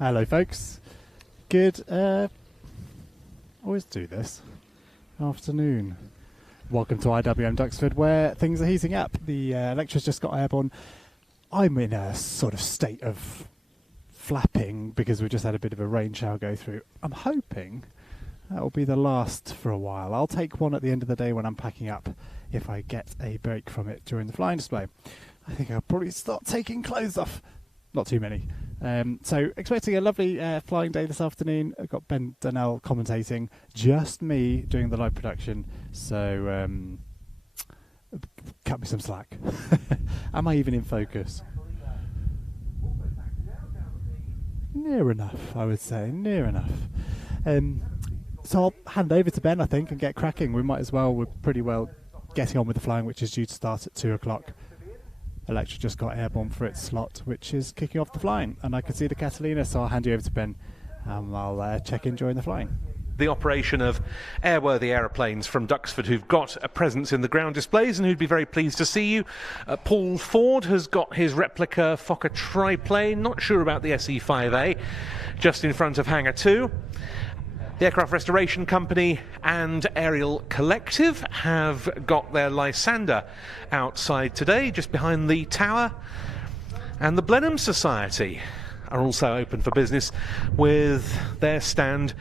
Hello folks, good, always do this, afternoon. Welcome to IWM Duxford, where things are heating up. The lecture's just got airborne. I'm in a sort of state of flapping because we just had a bit of a rain shower go through. I'm hoping that will be the last for a while. I'll take one at the end of the day when I'm packing up if I get a break from it during the flying display. I think I'll probably start taking clothes off. Not too many. So expecting a lovely flying day this afternoon. I've got Ben Donnell commentating, just me doing the live production. So cut me some slack. Am I even in focus? Near enough, I would say. Near enough. So I'll hand over to Ben, I think, and get cracking. We might as well. We're pretty well getting on with the flying, which is due to start at 2 o'clock. Electra just got airborne for its slot, which is kicking off the flying. And I can see the Catalina, so I'll hand you over to Ben. I'll check in during the flying. The operation of airworthy aeroplanes from Duxford who've got a presence in the ground displays and who'd be very pleased to see you. Paul Ford has got his replica Fokker triplane, not sure about the SE-5A, just in front of Hangar 2. The Aircraft Restoration Company and Aerial Collective have got their Lysander outside today, just behind the tower. And the Blenheim Society are also open for business with their stand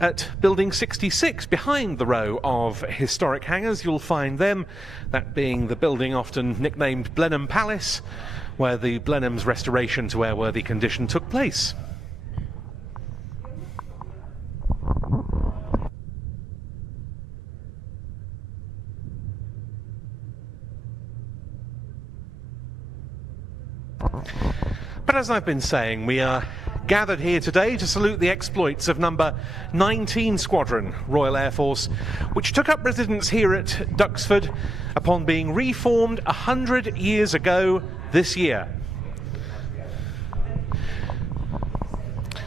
at Building 66, behind the row of historic hangars. You'll find them, that being the building often nicknamed Blenheim Palace, where the Blenheim's restoration to airworthy condition took place. But as I've been saying, we are gathered here today to salute the exploits of number 19 Squadron, Royal Air Force, which took up residence here at Duxford upon being reformed 100 years ago this year.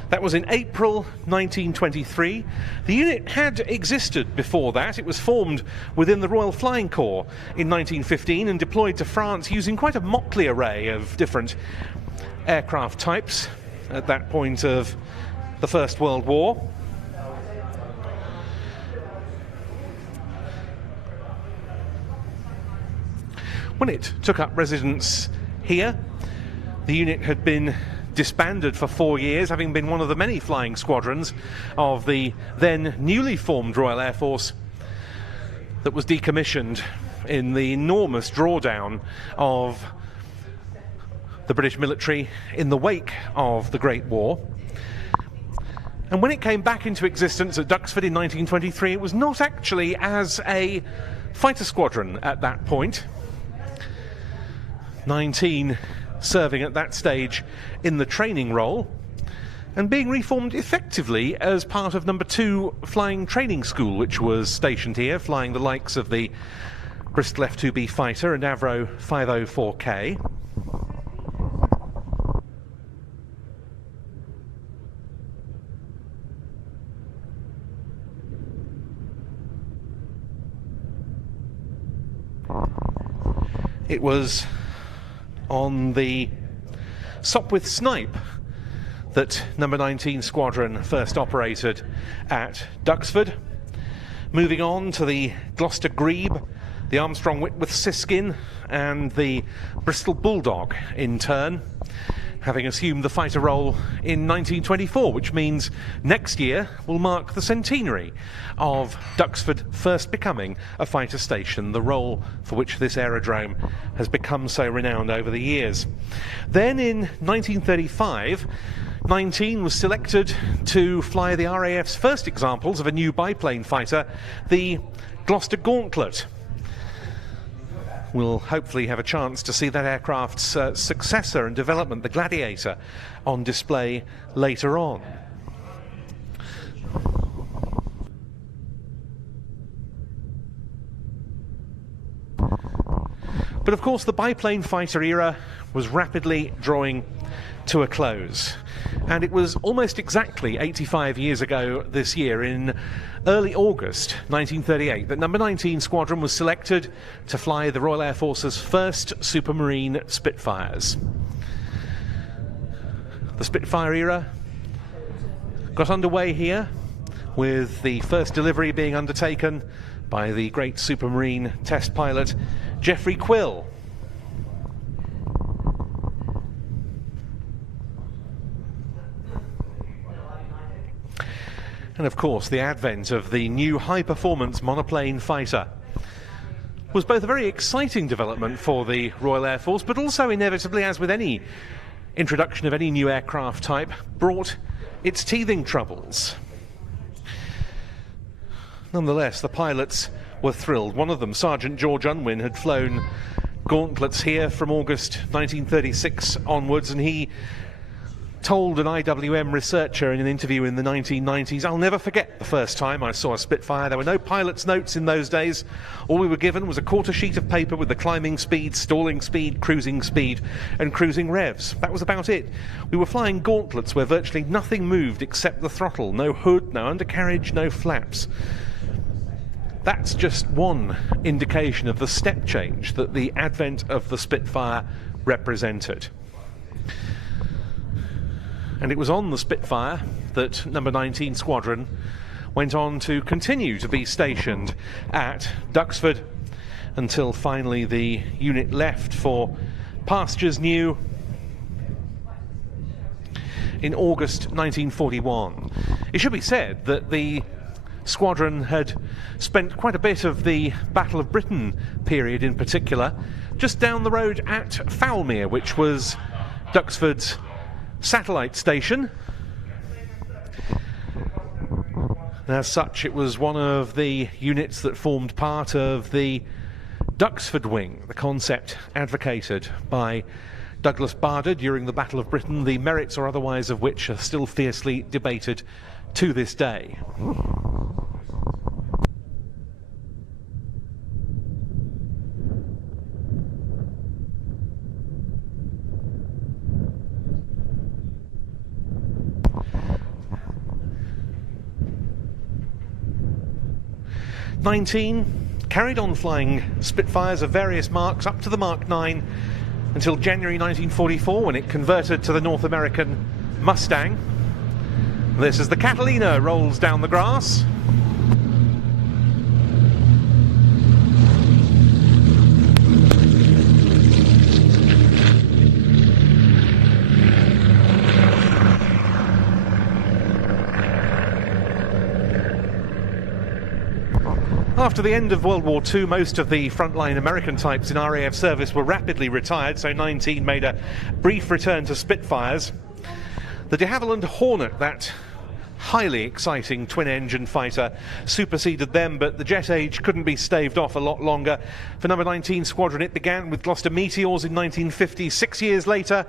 That was in April 1923. The unit had existed before that. It was formed within the Royal Flying Corps in 1915 and deployed to France using quite a motley array of different aircraft types at that point of the First World War. When it took up residence here, the unit had been disbanded for 4 years, having been one of the many flying squadrons of the then newly formed Royal Air Force that was decommissioned in the enormous drawdown of the British military in the wake of the Great War. And when it came back into existence at Duxford in 1923, it was not actually as a fighter squadron at that point. 19 serving at that stage in the training role and being reformed effectively as part of number 2 Flying Training School, which was stationed here, flying the likes of the Bristol F-2B fighter and Avro 504K. It was on the Sopwith Snipe that number 19 Squadron first operated at Duxford. Moving on to the Gloucester Grebe, the Armstrong Whitworth Siskin and the Bristol Bulldog in turn, having assumed the fighter role in 1924, which means next year will mark the centenary of Duxford first becoming a fighter station, the role for which this aerodrome has become so renowned over the years. Then in 1935, 19 was selected to fly the RAF's first examples of a new biplane fighter, the Gloucester Gauntlet. We'll hopefully have a chance to see that aircraft's successor and development, the Gladiator, on display later on. But of course the biplane fighter era was rapidly drawing to a close. And it was almost exactly 85 years ago this year, in early August 1938, that number 19 Squadron was selected to fly the Royal Air Force's first Supermarine Spitfires. The Spitfire era got underway here with the first delivery being undertaken by the great Supermarine test pilot Geoffrey Quill. And of course, the advent of the new high-performance monoplane fighter was both a very exciting development for the Royal Air Force, but also inevitably, as with any introduction of any new aircraft type, brought its teething troubles. Nonetheless, the pilots were thrilled. One of them, Sergeant George Unwin, had flown gauntlets here from August 1936 onwards, and he told an IWM researcher in an interview in the 1990s, "I'll never forget the first time I saw a Spitfire. There were no pilot's notes in those days. All we were given was a quarter sheet of paper with the climbing speed, stalling speed, and cruising revs. That was about it. We were flying gauntlets where virtually nothing moved except the throttle. No hood, no undercarriage, no flaps." That's just one indication of the step change that the advent of the Spitfire represented. And it was on the Spitfire that number 19 Squadron went on to continue to be stationed at Duxford until finally the unit left for pastures new in August 1941. It should be said that the Squadron had spent quite a bit of the Battle of Britain period in particular just down the road at Foulmere, which was Duxford's satellite station. And as such, it was one of the units that formed part of the Duxford wing, the concept advocated by Douglas Bader during the Battle of Britain, the merits or otherwise of which are still fiercely debated to this day. '19 carried on flying Spitfires of various marks up to the Mark 9 until January 1944, when it converted to the North American Mustang. This as the Catalina rolls down the grass. After the end of World War II, most of the frontline American types in RAF service were rapidly retired, so 19 made a brief return to Spitfires. The de Havilland Hornet, that highly exciting twin-engine fighter, superseded them, but the jet age couldn't be staved off a lot longer. For number 19 Squadron, it began with Gloucester Meteors in 1950. 6 years later,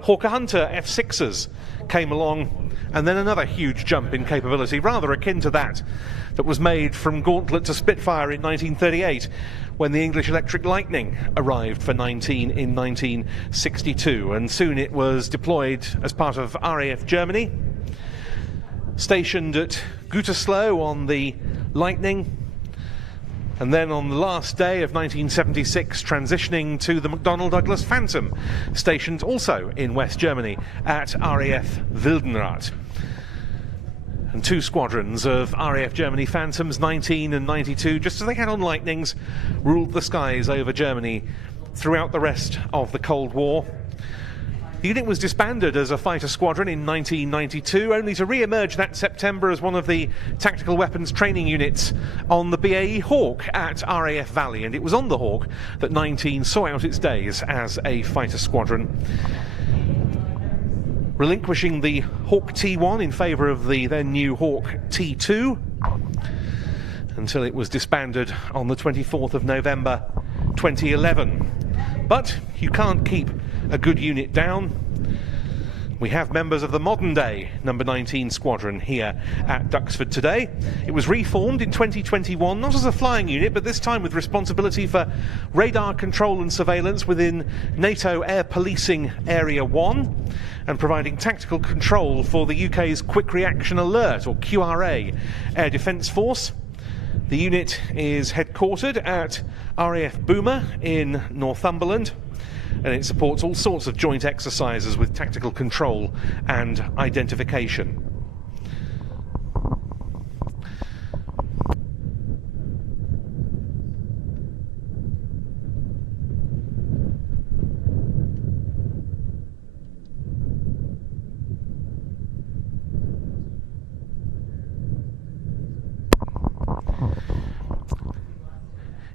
Hawker Hunter F6s came along, and then another huge jump in capability, rather akin to that was made from Gauntlet to Spitfire in 1938, when the English Electric Lightning arrived for 19 in 1962, and soon it was deployed as part of RAF Germany, stationed at Gütersloh on the Lightning, and then on the last day of 1976 transitioning to the McDonnell Douglas Phantom, stationed also in West Germany at RAF Wildenrath. And two squadrons of RAF Germany Phantoms, 19 and 92, just as they had on Lightnings, ruled the skies over Germany throughout the rest of the Cold War. The unit was disbanded as a fighter squadron in 1992, only to re-emerge that September as one of the tactical weapons training units on the BAE Hawk at RAF Valley, and it was on the Hawk that 19 saw out its days as a fighter squadron, relinquishing the Hawk T1 in favour of the then new Hawk T2 until it was disbanded on the 24th of November 2011. But you can't keep a good unit down. We have members of the modern day number 19 Squadron here at Duxford today. It was reformed in 2021, not as a flying unit, but this time with responsibility for radar control and surveillance within NATO Air Policing Area 1 and providing tactical control for the UK's Quick Reaction Alert, or QRA, Air Defence Force. The unit is headquartered at RAF Boomer in Northumberland, and it supports all sorts of joint exercises with tactical control and identification.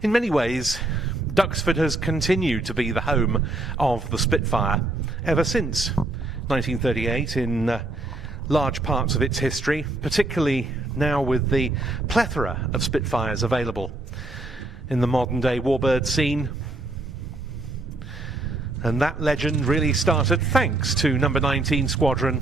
In many ways, Duxford has continued to be the home of the Spitfire ever since 1938 in large parts of its history, particularly now with the plethora of Spitfires available in the modern day warbird scene. And that legend really started thanks to number 19 Squadron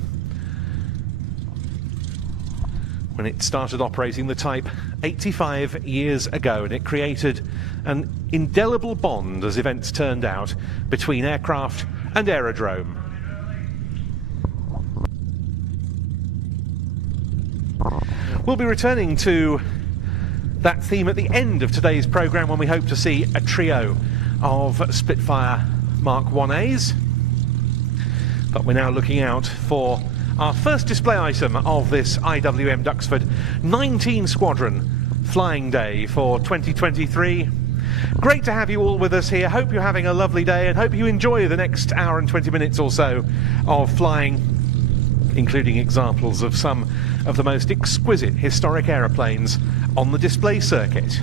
when it started operating the type 85 years ago, and it created an indelible bond, as events turned out, between aircraft and aerodrome. We'll be returning to that theme at the end of today's programme when we hope to see a trio of Spitfire Mark 1As. But we're now looking out for our first display item of this IWM Duxford 19 Squadron flying day for 2023. Great to have you all with us here. Hope you're having a lovely day and hope you enjoy the next hour and 20 minutes or so of flying, including examples of some of the most exquisite historic aeroplanes on the display circuit.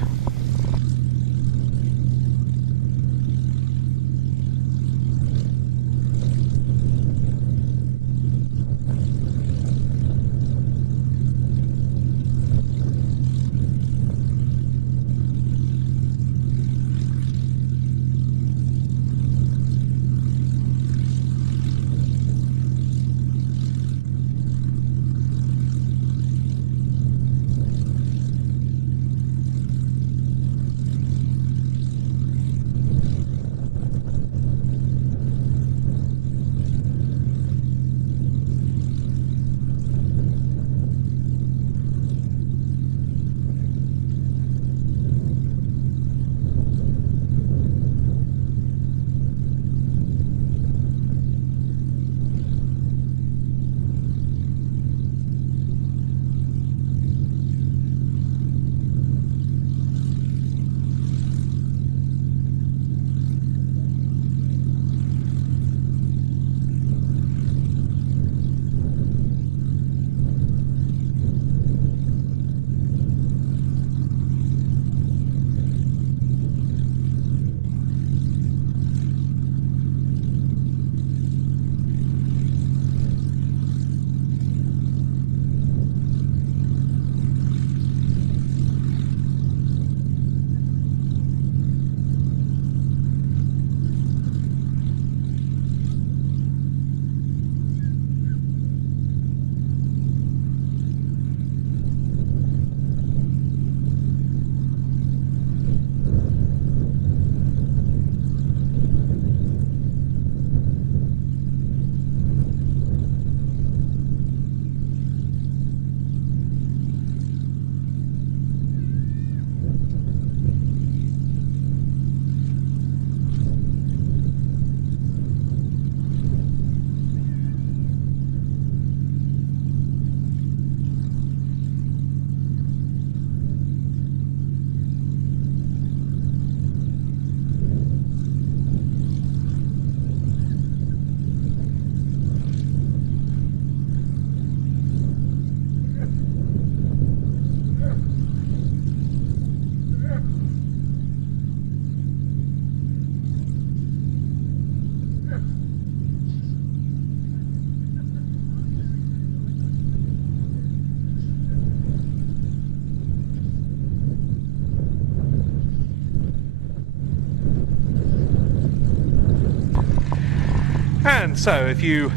And so if you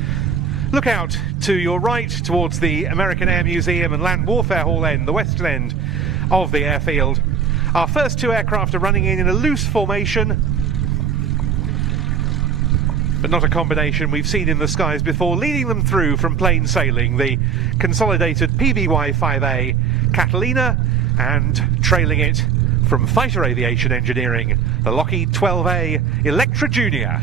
look out to your right towards the American Air Museum and Land Warfare Hall end, the western end of the airfield, our first two aircraft are running in a loose formation, but not a combination we've seen in the skies before, leading them through from plain sailing, the consolidated PBY-5A Catalina, and trailing it from Fighter Aviation Engineering, the Lockheed 12A Electra Junior.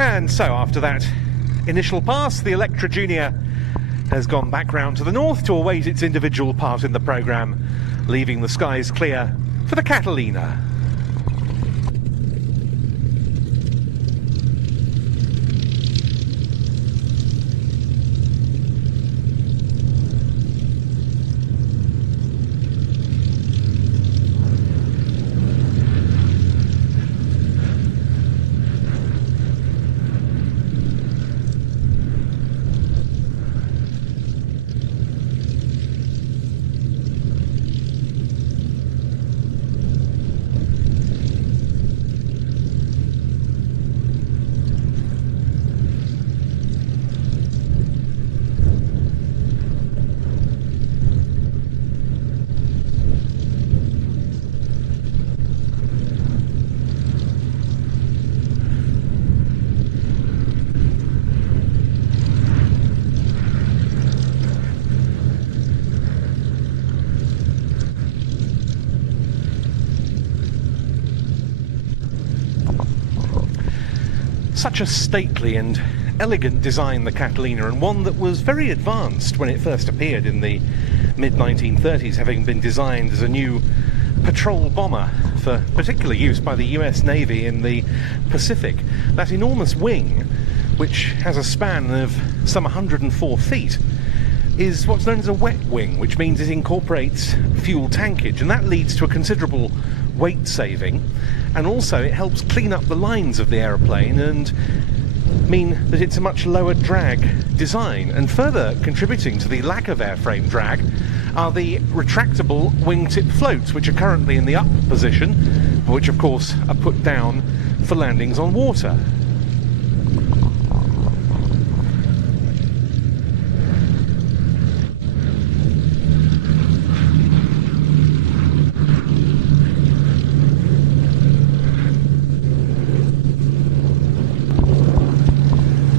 And so after that initial pass, the Electra Junior has gone back round to the north to await its individual part in the programme, leaving the skies clear for the Catalina. Such a stately and elegant design, the Catalina, and one that was very advanced when it first appeared in the mid-1930s, having been designed as a new patrol bomber for particular use by the US Navy in the Pacific. That enormous wing, which has a span of some 104 feet, is what's known as a wet wing, which means it incorporates fuel tankage, and that leads to a considerable weight saving, and also it helps clean up the lines of the aeroplane and mean that it's a much lower drag design. And further contributing to the lack of airframe drag are the retractable wingtip floats, which are currently in the up position, which of course are put down for landings on water.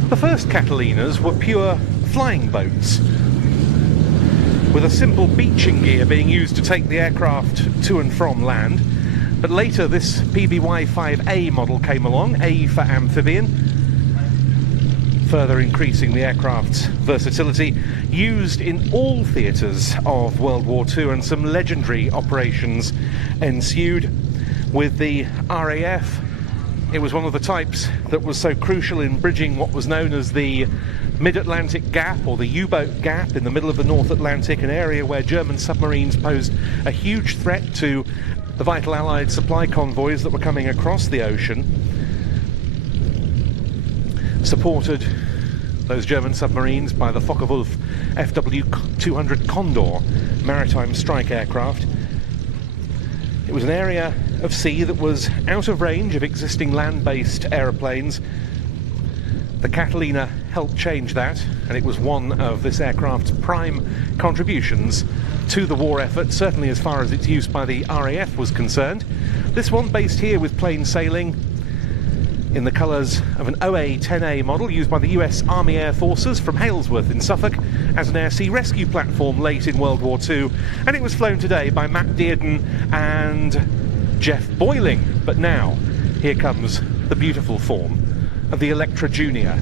The first Catalinas were pure flying boats, with a simple beaching gear being used to take the aircraft to and from land. But later this PBY-5A model came along, A for amphibian, further increasing the aircraft's versatility, used in all theatres of World War II, and some legendary operations ensued. With the RAF, it was one of the types that was so crucial in bridging what was known as the Mid-Atlantic Gap, or the U-boat gap, in the middle of the North Atlantic, an area where German submarines posed a huge threat to the vital Allied supply convoys that were coming across the ocean. Supported those German submarines by the Focke-Wulf FW-200 Condor maritime strike aircraft. It was an area of sea that was out of range of existing land-based aeroplanes. The Catalina helped change that, and it was one of this aircraft's prime contributions to the war effort, certainly as far as its use by the RAF was concerned. This one based here with plain sailing in the colours of an OA-10A model used by the US Army Air Forces from Halesworth in Suffolk as an air-sea rescue platform late in World War II, and it was flown today by Matt Dearden and Jeff Boyling. But now, here comes the beautiful form of the Electra Junior.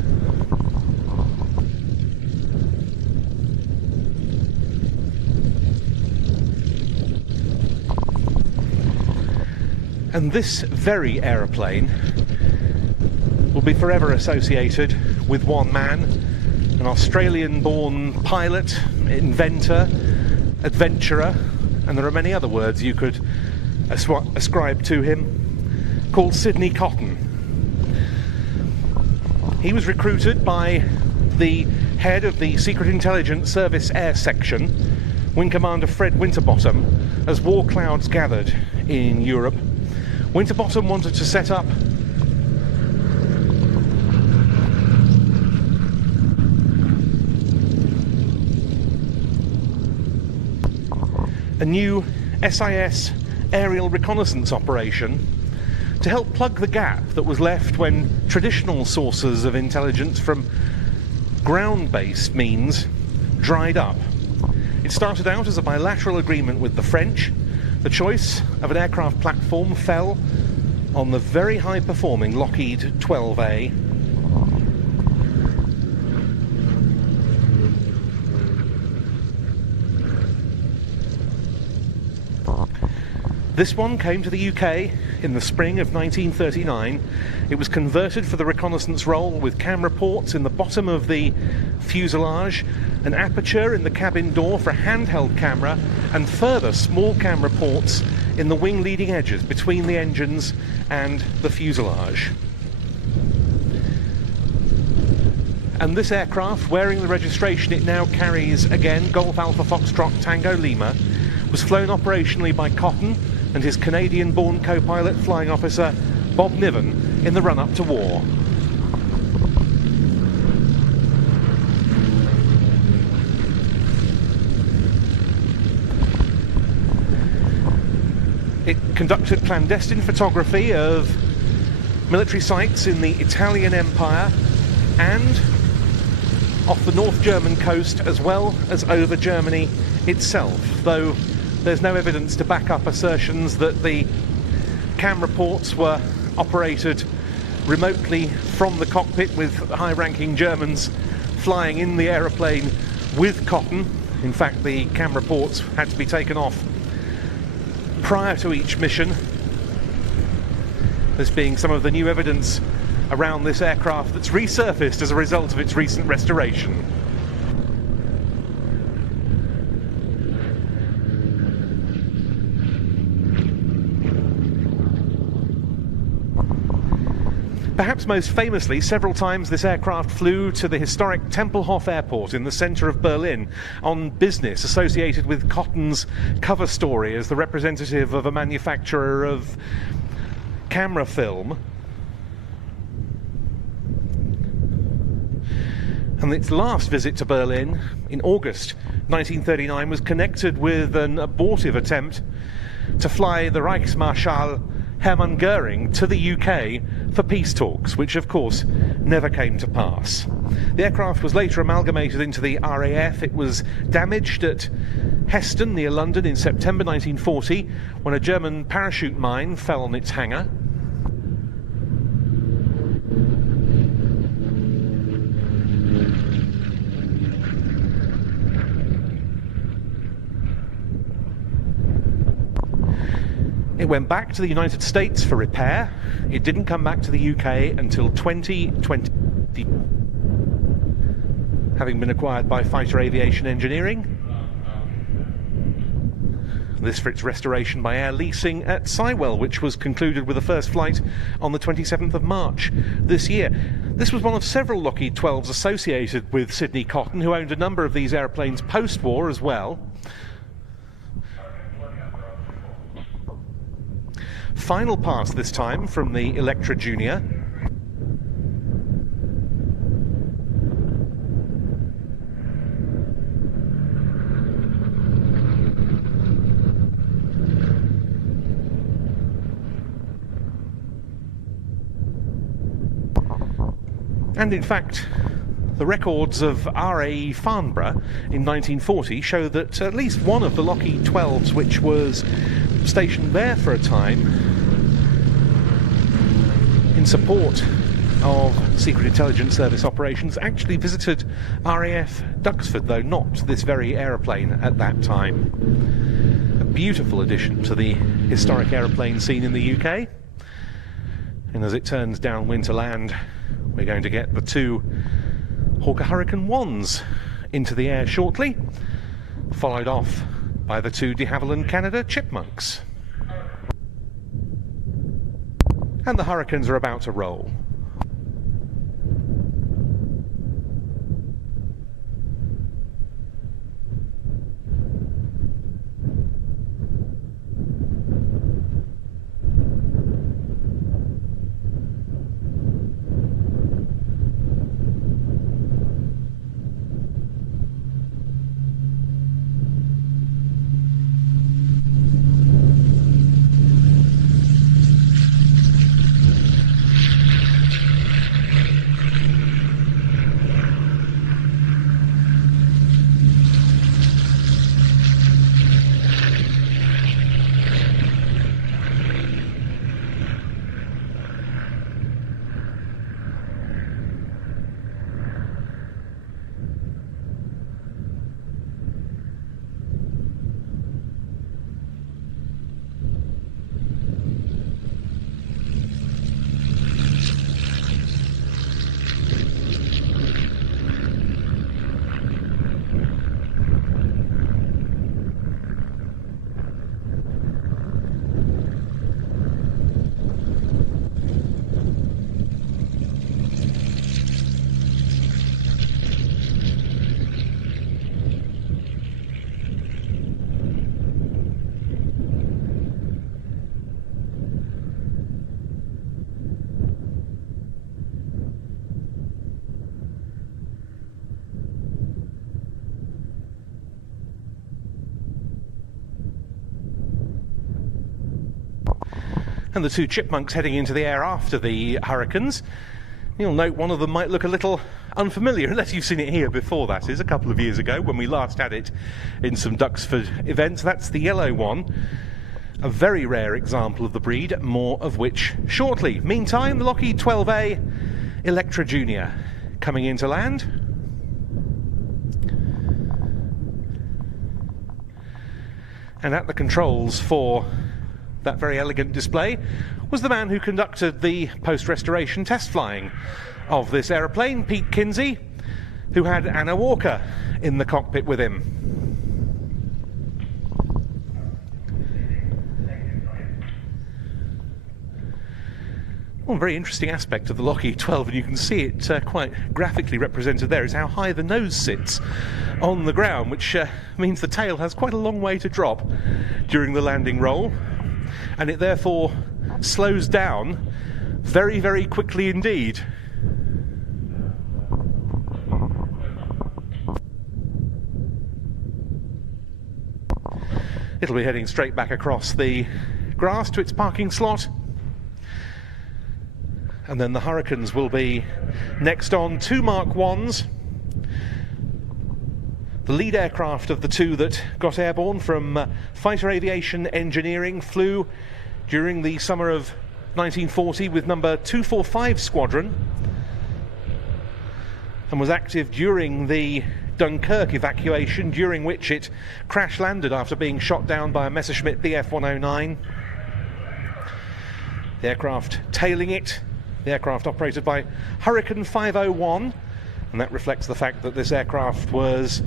And this very aeroplane will be forever associated with one man, an Australian-born pilot, inventor, adventurer, and there are many other words you could ascribe to him, called Sidney Cotton. He was recruited by the head of the Secret Intelligence Service Air Section, Wing Commander Fred Winterbottom, as war clouds gathered in Europe. Winterbottom wanted to set up a new SIS aerial reconnaissance operation to help plug the gap that was left when traditional sources of intelligence from ground-based means dried up. It started out as a bilateral agreement with the French. The choice of an aircraft platform fell on the very high-performing Lockheed 12A. This one came to the UK in the spring of 1939. It was converted for the reconnaissance role with camera ports in the bottom of the fuselage, an aperture in the cabin door for a handheld camera, and further small camera ports in the wing leading edges between the engines and the fuselage. And this aircraft, wearing the registration it now carries again, Golf Alpha Foxtrot Tango Lima, was flown operationally by Cotton and his Canadian-born co-pilot flying officer Bob Niven in the run-up to war. It conducted clandestine photography of military sites in the Italian Empire and off the North German coast, as well as over Germany itself, though there's no evidence to back up assertions that the camera ports were operated remotely from the cockpit with high-ranking Germans flying in the aeroplane with Cotton. In fact, the camera ports had to be taken off prior to each mission. This being some of the new evidence around this aircraft that's resurfaced as a result of its recent restoration. Perhaps most famously, several times this aircraft flew to the historic Tempelhof Airport in the centre of Berlin on business associated with Cotton's cover story as the representative of a manufacturer of camera film. And its last visit to Berlin in August 1939 was connected with an abortive attempt to fly the Reichsmarschall Hermann Goering to the UK for peace talks, which of course never came to pass. The aircraft was later amalgamated into the RAF. It was damaged at Heston near London in September 1940 when a German parachute mine fell on its hangar. It went back to the United States for repair. It didn't come back to the UK until 2020, having been acquired by Fighter Aviation Engineering. This for its restoration by Air Leasing at Sywell, which was concluded with the first flight on the 27th of March this year. This was one of several Lockheed 12s associated with Sidney Cotton, who owned a number of these airplanes post-war as well. Final pass this time from the Electra Junior. And in fact, the records of RAE Farnborough in 1940 show that at least one of the Lockheed 12s, which was stationed there for a time in support of Secret Intelligence Service operations, actually visited RAF Duxford, though not this very aeroplane at that time. A beautiful addition to the historic aeroplane scene in the UK. And as it turns downwind to land, we're going to get the two Hawker Hurricane 1s into the air shortly, followed off by the two de Havilland Canada Chipmunks. And the Hurricanes are about to roll. and the two Chipmunks heading into the air after the Hurricanes. You'll note one of them might look a little unfamiliar, unless you've seen it here before, that is, a couple of years ago when we last had it in some Duxford events. That's the yellow one. A very rare example of the breed, more of which shortly. Meantime, the Lockheed 12A Electra Junior coming into land. And at the controls for that very elegant display was the man who conducted the post-restoration test flying of this aeroplane, Pete Kinsey, who had Anna Walker in the cockpit with him. One very interesting aspect of the Lockheed 12, and you can see it quite graphically represented there, is how high the nose sits on the ground, which means the tail has quite a long way to drop during the landing roll, and it therefore slows down very, very quickly indeed. It'll be heading straight back across the grass to its parking slot. And then the Hurricanes will be next on, two Mark 1s. The lead aircraft of the two that got airborne from Fighter Aviation Engineering, flew during the summer of 1940 with number 245 Squadron, and was active during the Dunkirk evacuation, during which it crash landed after being shot down by a Messerschmitt Bf 109. The aircraft tailing it, the aircraft operated by Hurricane 501, and that reflects the fact that this aircraft was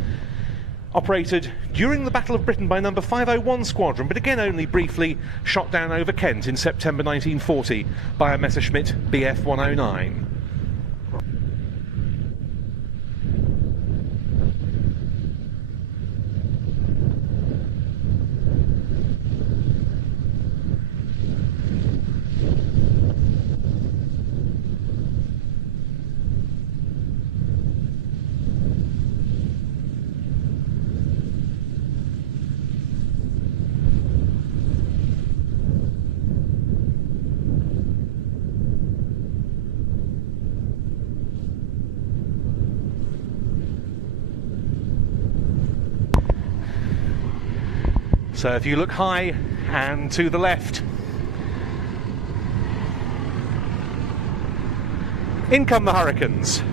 operated during the Battle of Britain by number 501 Squadron, but again only briefly shot down over Kent in September 1940 by a Messerschmitt Bf 109. So if you look high and to the left, in come the Hurricanes.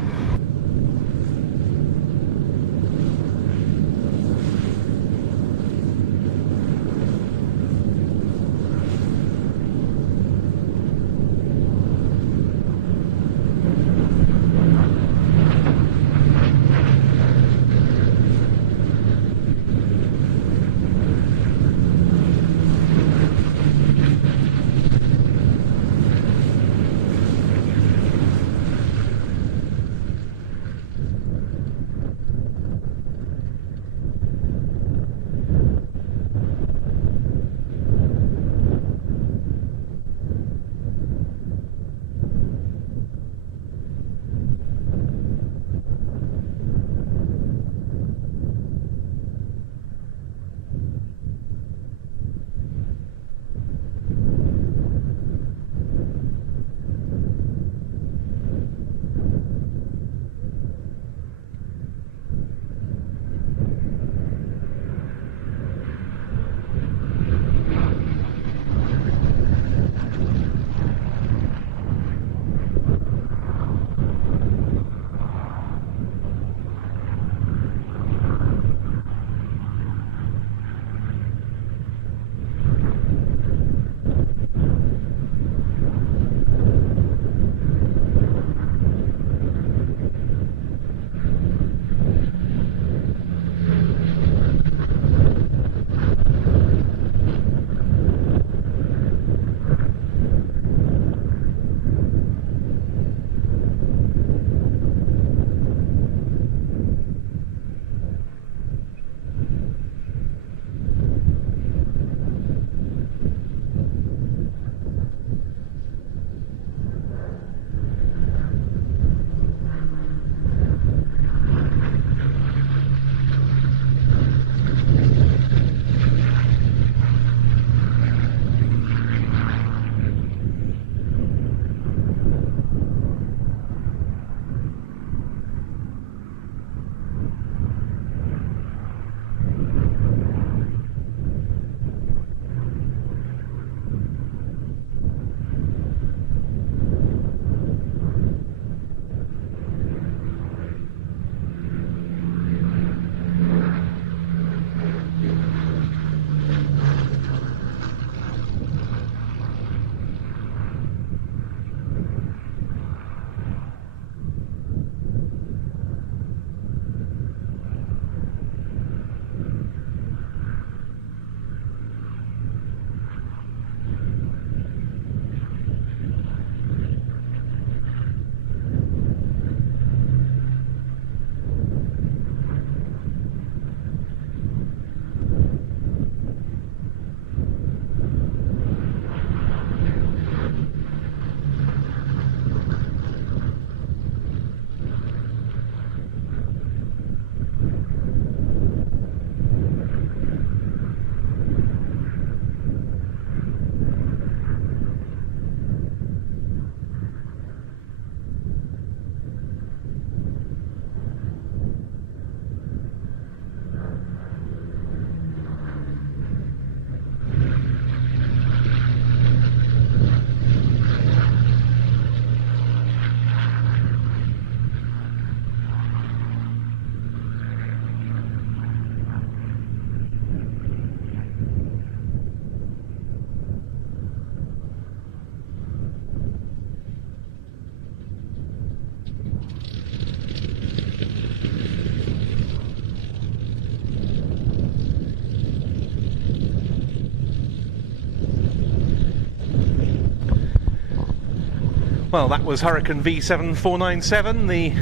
Well, that was Hurricane V7497, the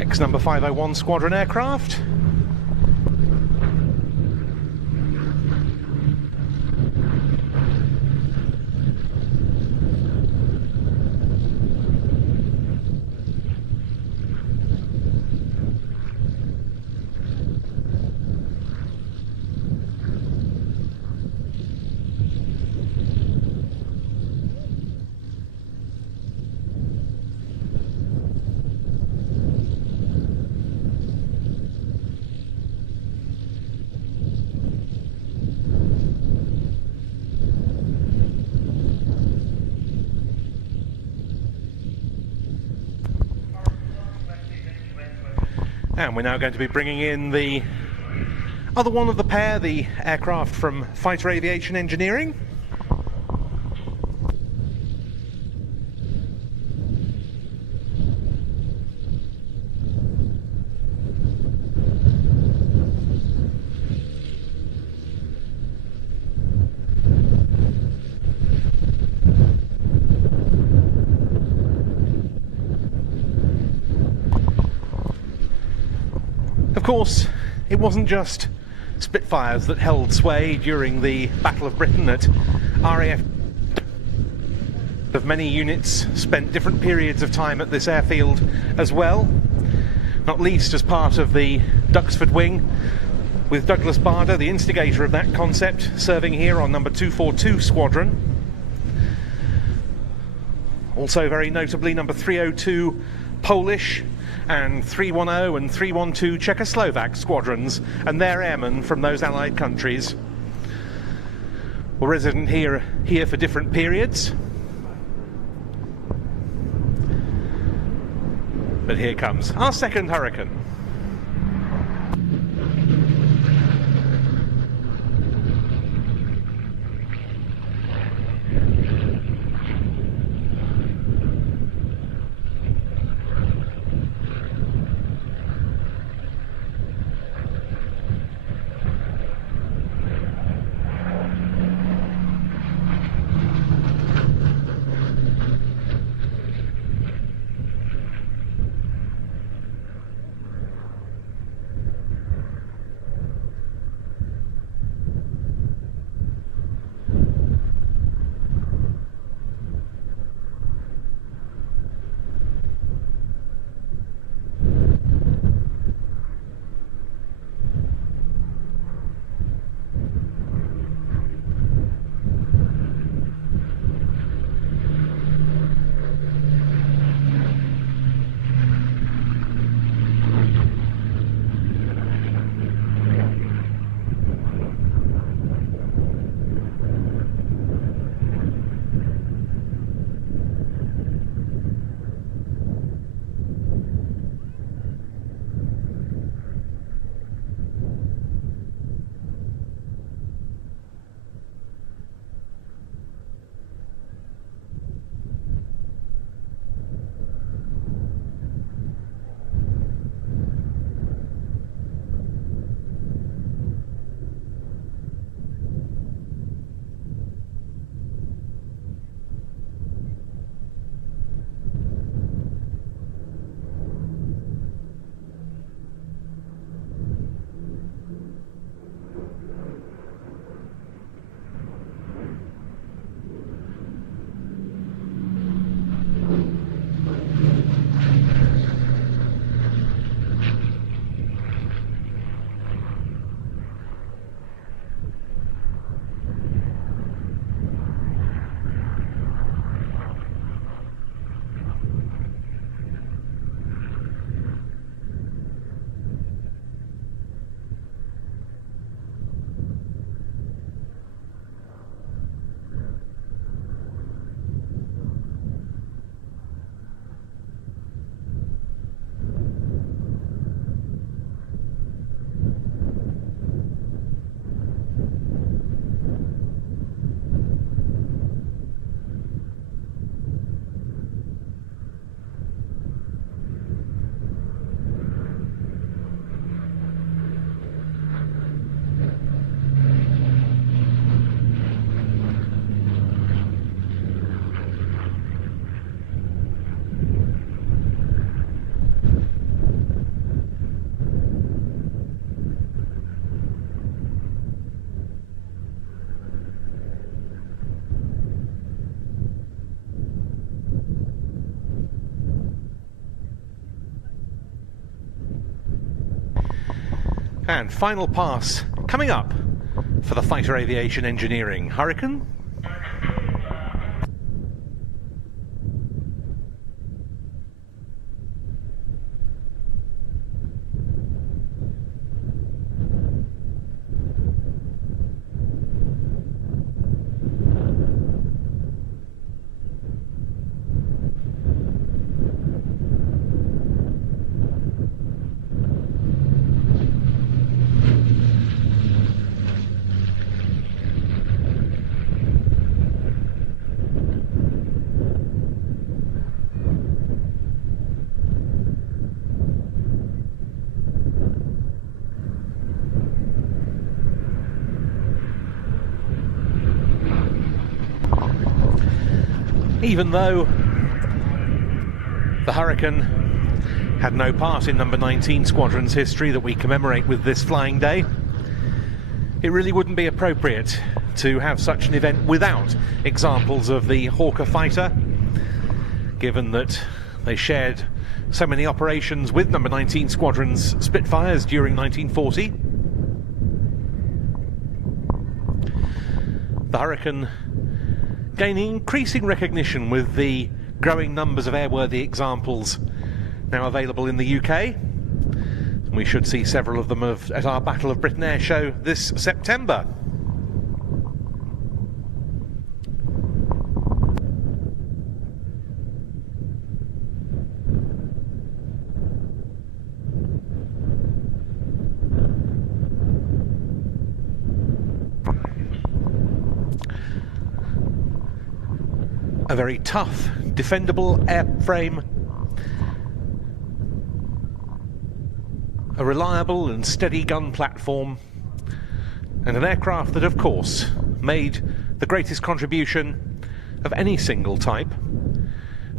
X-number 501 Squadron aircraft. And we're now going to be bringing in the other one of the pair, the aircraft from Fighter Aviation Engineering. Of course, it wasn't just Spitfires that held sway during the Battle of Britain. At RAF, of many units spent different periods of time at this airfield as well, not least as part of the Duxford wing, with Douglas Bader, the instigator of that concept, serving here on number 242 Squadron. Also very notably number 302 Polish and 310 and 312 Czechoslovak squadrons and their airmen from those allied countries were resident here for different periods. But here comes our second Hurricane. And final pass coming up for the Fighter Aviation Engineering Hurricane. Even though the Hurricane had no part in number 19 Squadron's history that we commemorate with this flying day, it really wouldn't be appropriate to have such an event without examples of the Hawker fighter, given that they shared so many operations with number 19 Squadron's Spitfires during 1940. The Hurricane gaining increasing recognition with the growing numbers of airworthy examples now available in the UK. We should see several of them at our Battle of Britain Air Show this September. A very tough, defendable airframe, a reliable and steady gun platform, and an aircraft that, of course, made the greatest contribution of any single type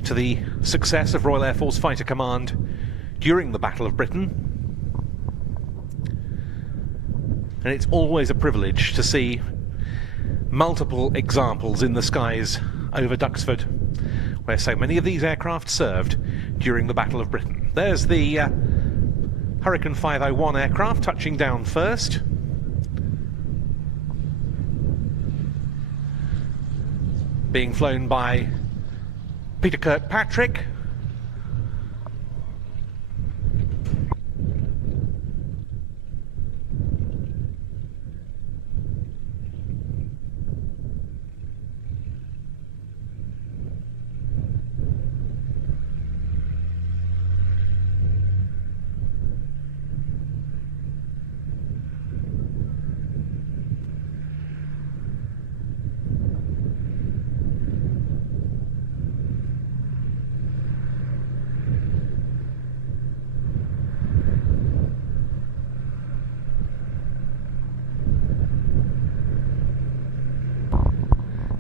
to the success of Royal Air Force Fighter Command during the Battle of Britain. And it's always a privilege to see multiple examples in the skies over Duxford, where so many of these aircraft served during the Battle of Britain. There's the Hurricane 501 aircraft touching down first. Being flown by Peter Kirkpatrick.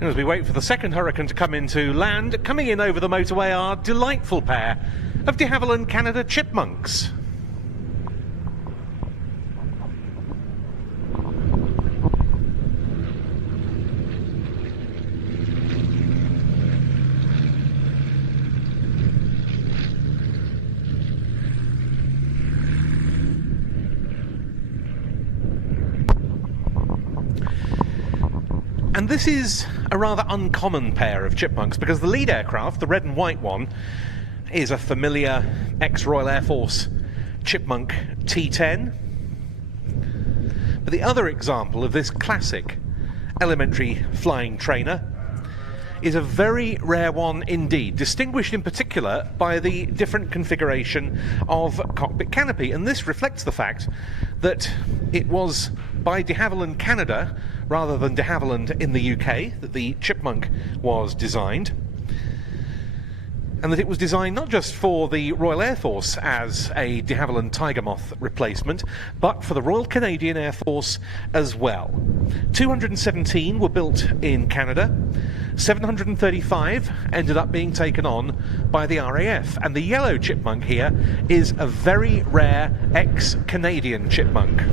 And as we wait for the second Hurricane to come into land, coming in over the motorway are a delightful pair of de Havilland Canada Chipmunks. And this is a rather uncommon pair of Chipmunks, because the lead aircraft, the red and white one, is a familiar ex-Royal Air Force Chipmunk T-10. But the other example of this classic elementary flying trainer is a very rare one indeed, distinguished in particular by the different configuration of cockpit canopy. And this reflects the fact that it was by de Havilland Canada rather than de Havilland in the UK that the Chipmunk was designed, and that it was designed not just for the Royal Air Force as a de Havilland Tiger Moth replacement, but for the Royal Canadian Air Force as well. 217 were built in Canada, 735 ended up being taken on by the RAF, and the yellow Chipmunk here is a very rare ex-Canadian Chipmunk.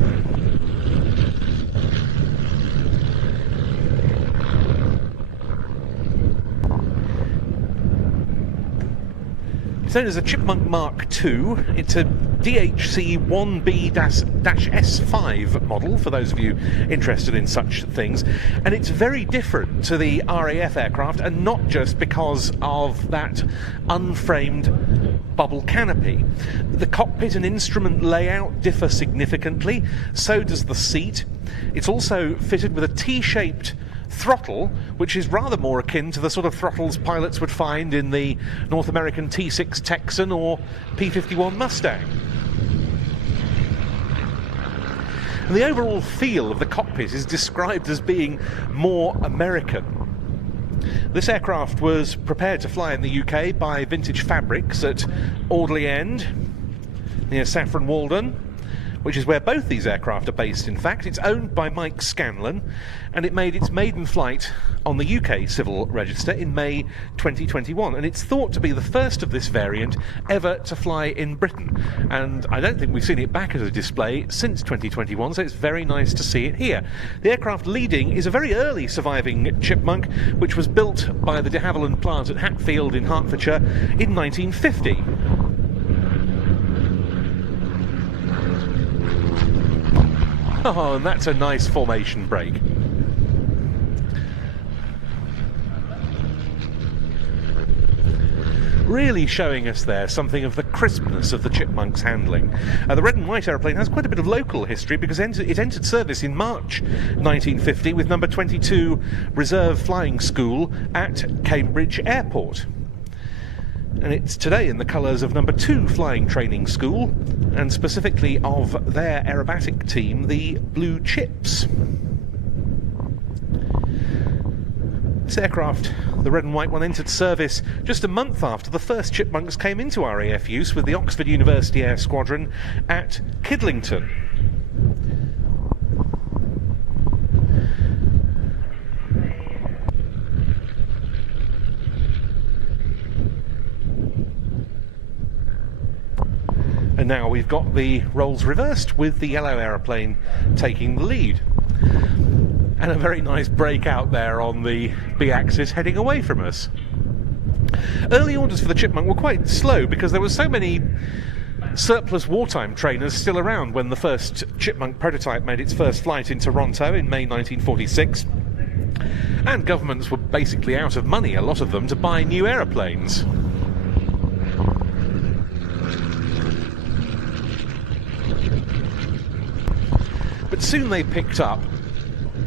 It's known as a Chipmunk Mark II. It's a DHC 1B-S5 model, for those of you interested in such things. And it's very different to the RAF aircraft, and not just because of that unframed bubble canopy. The cockpit and instrument layout differ significantly, so does the seat. It's also fitted with a T-shaped throttle, which is rather more akin to the sort of throttles pilots would find in the North American T6 Texan or P-51 Mustang. And the overall feel of the cockpit is described as being more American. This aircraft was prepared to fly in the UK by Vintage Fabrics at Audley End, near Saffron Walden, which is where both these aircraft are based, in fact. It's owned by Mike Scanlon, and it made its maiden flight on the UK Civil Register in May 2021, and it's thought to be the first of this variant ever to fly in Britain. And I don't think we've seen it back at a display since 2021, so it's very nice to see it here. The aircraft leading is a very early surviving Chipmunk, which was built by the de Havilland plant at Hatfield in Hertfordshire in 1950. Oh, and that's a nice formation break. Really showing us there something of the crispness of the Chipmunk's handling. The red and white aeroplane has quite a bit of local history because it entered service in March 1950 with number 22 Reserve Flying School at Cambridge Airport. And it's today in the colours of number 2 Flying Training School, and specifically of their aerobatic team, the Blue Chips. This aircraft, the red and white one, entered service just a month after the first Chipmunks came into RAF use with the Oxford University Air Squadron at Kidlington. And now we've got the roles reversed with the yellow aeroplane taking the lead. And a very nice break out there on the B-axis heading away from us. Early orders for the Chipmunk were quite slow because there were so many surplus wartime trainers still around when the first Chipmunk prototype made its first flight in Toronto in May 1946. And governments were basically out of money, a lot of them, to buy new aeroplanes. But soon they picked up,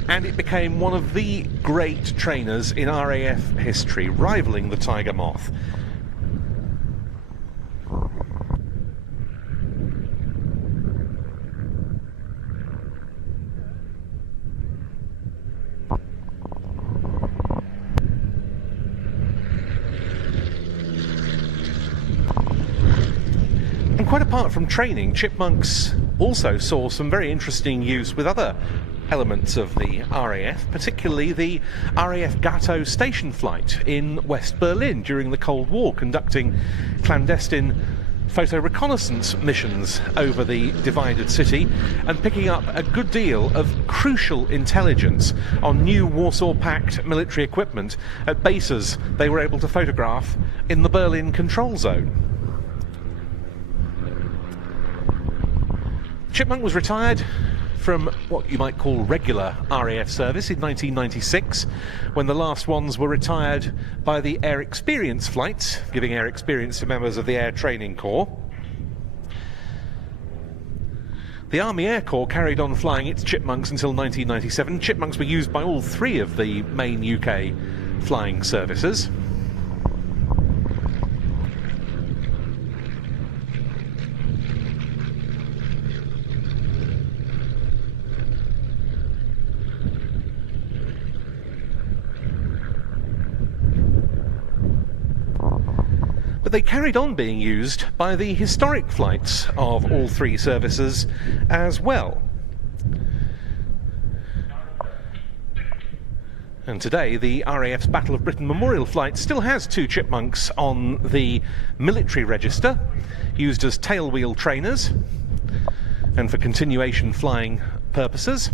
and it became one of the great trainers in RAF history, rivaling the Tiger Moth. And quite apart from training, Chipmunks also saw some very interesting use with other elements of the RAF, particularly the RAF Gato station flight in West Berlin during the Cold War, conducting clandestine photo reconnaissance missions over the divided city and picking up a good deal of crucial intelligence on new Warsaw Pact military equipment at bases they were able to photograph in the Berlin control zone. Chipmunk was retired from what you might call regular RAF service in 1996, when the last ones were retired by the Air Experience flights, giving air experience to members of the Air Training Corps. The Army Air Corps carried on flying its Chipmunks until 1997. Chipmunks were used by all 3 of the main UK flying services. But they carried on being used by the historic flights of all 3 services as well. And today, the RAF's Battle of Britain Memorial flight still has 2 Chipmunks on the military register, used as tailwheel trainers and for continuation flying purposes.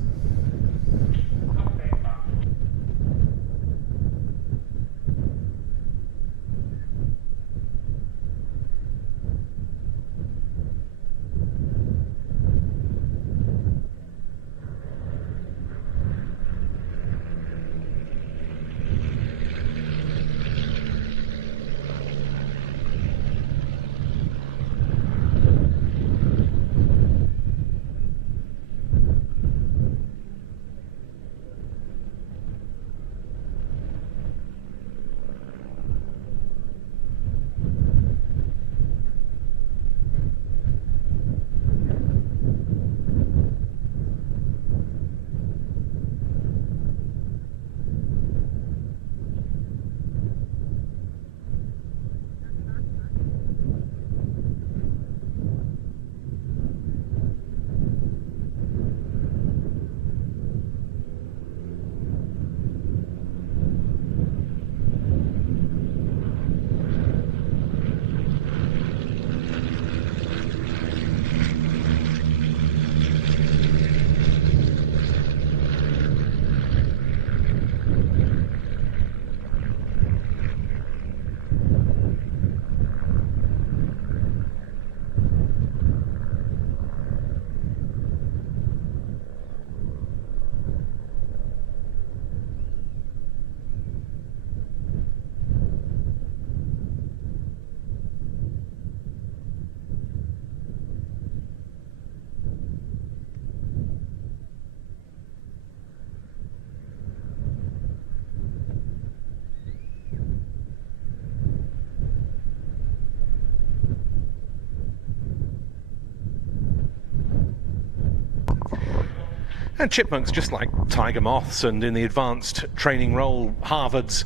And chipmunks, just like tiger moths and in the advanced training role Harvards,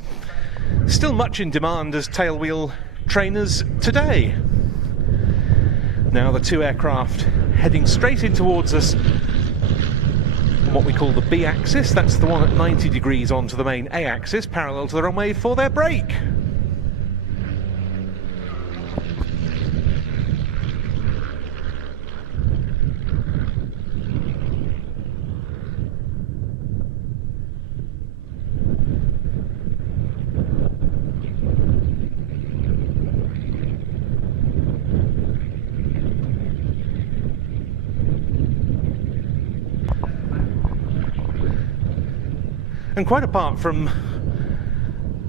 still much in demand as tailwheel trainers today. Now the two aircraft heading straight in towards us on what we call the B axis. That's the one at 90 degrees onto the main A axis, parallel to the runway for their brake. And quite apart from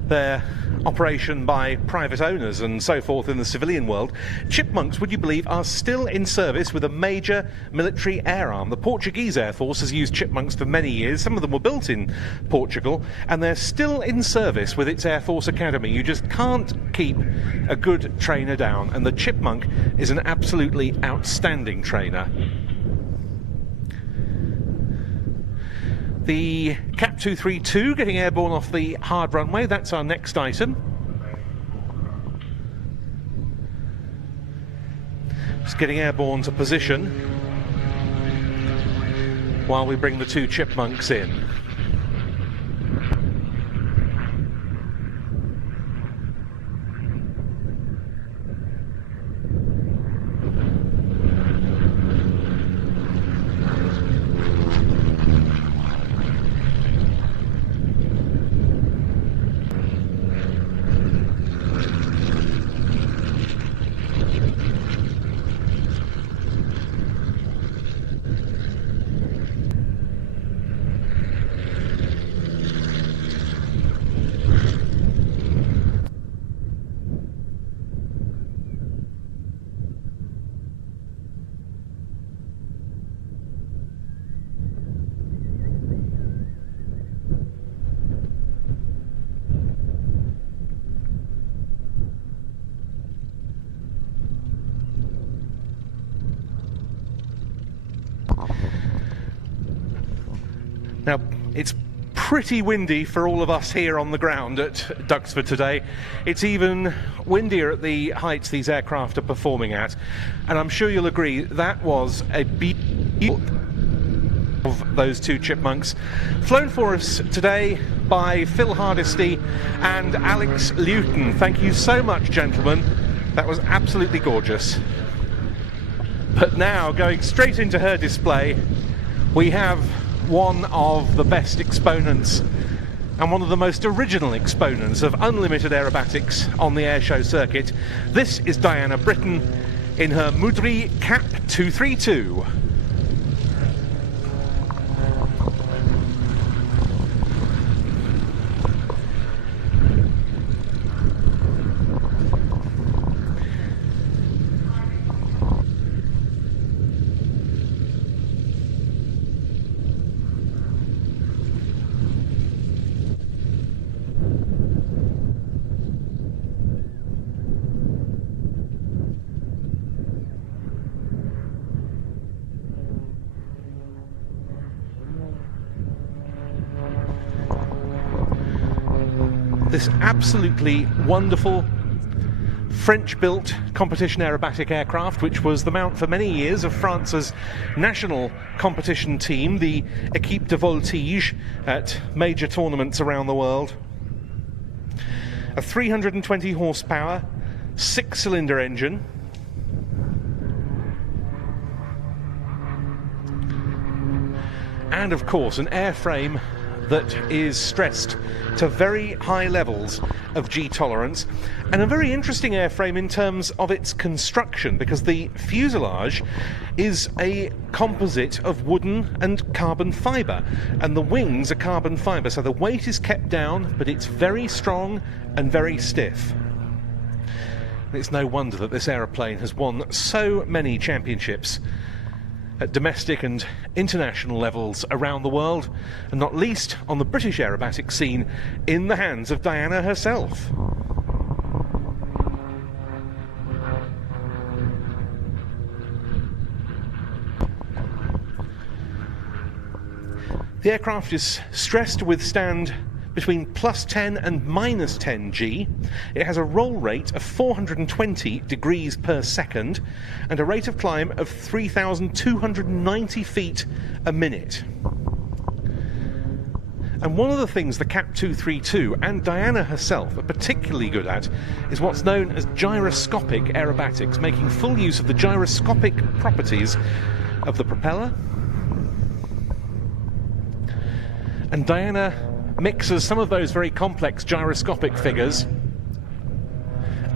their operation by private owners and so forth in the civilian world, chipmunks, would you believe, are still in service with a major military air arm. The Portuguese Air Force has used chipmunks for many years. Some of them were built in Portugal, and they're still in service with its Air Force Academy. You just can't keep a good trainer down, and the chipmunk is an absolutely outstanding trainer. The Cap 232 getting airborne off the hard runway, that's our next item. Just getting airborne to position while we bring the two chipmunks in. Now, it's pretty windy for all of us here on the ground at Duxford today. It's even windier at the heights these aircraft are performing at, and I'm sure you'll agree that was a beautiful of those two chipmunks, flown for us today by Phil Hardesty and Alex Luton. Thank you so much, gentlemen. That was absolutely gorgeous. But now, going straight into her display, we have one of the best exponents and one of the most original exponents of unlimited aerobatics on the airshow circuit. This is Diana Britton in her Moudry Cap 232. This absolutely wonderful French-built competition aerobatic aircraft, which was the mount for many years of France's national competition team, the Équipe de Voltige, at major tournaments around the world. A 320 horsepower, 6-cylinder engine. And of course an airframe that is stressed to very high levels of G tolerance, and a very interesting airframe in terms of its construction, because the fuselage is a composite of wooden and carbon fibre, and the wings are carbon fibre, so the weight is kept down, but it's very strong and very stiff. It's no wonder that this aeroplane has won so many championships at domestic and international levels around the world, and not least on the British aerobatic scene in the hands of Diana herself. The aircraft is stressed to withstand between +10 and -10 G. It has a roll rate of 420 degrees per second and a rate of climb of 3,290 feet a minute. And one of the things the CAP 232 and Diana herself are particularly good at is what's known as gyroscopic aerobatics, making full use of the gyroscopic properties of the propeller. And Diana mixes some of those very complex gyroscopic figures,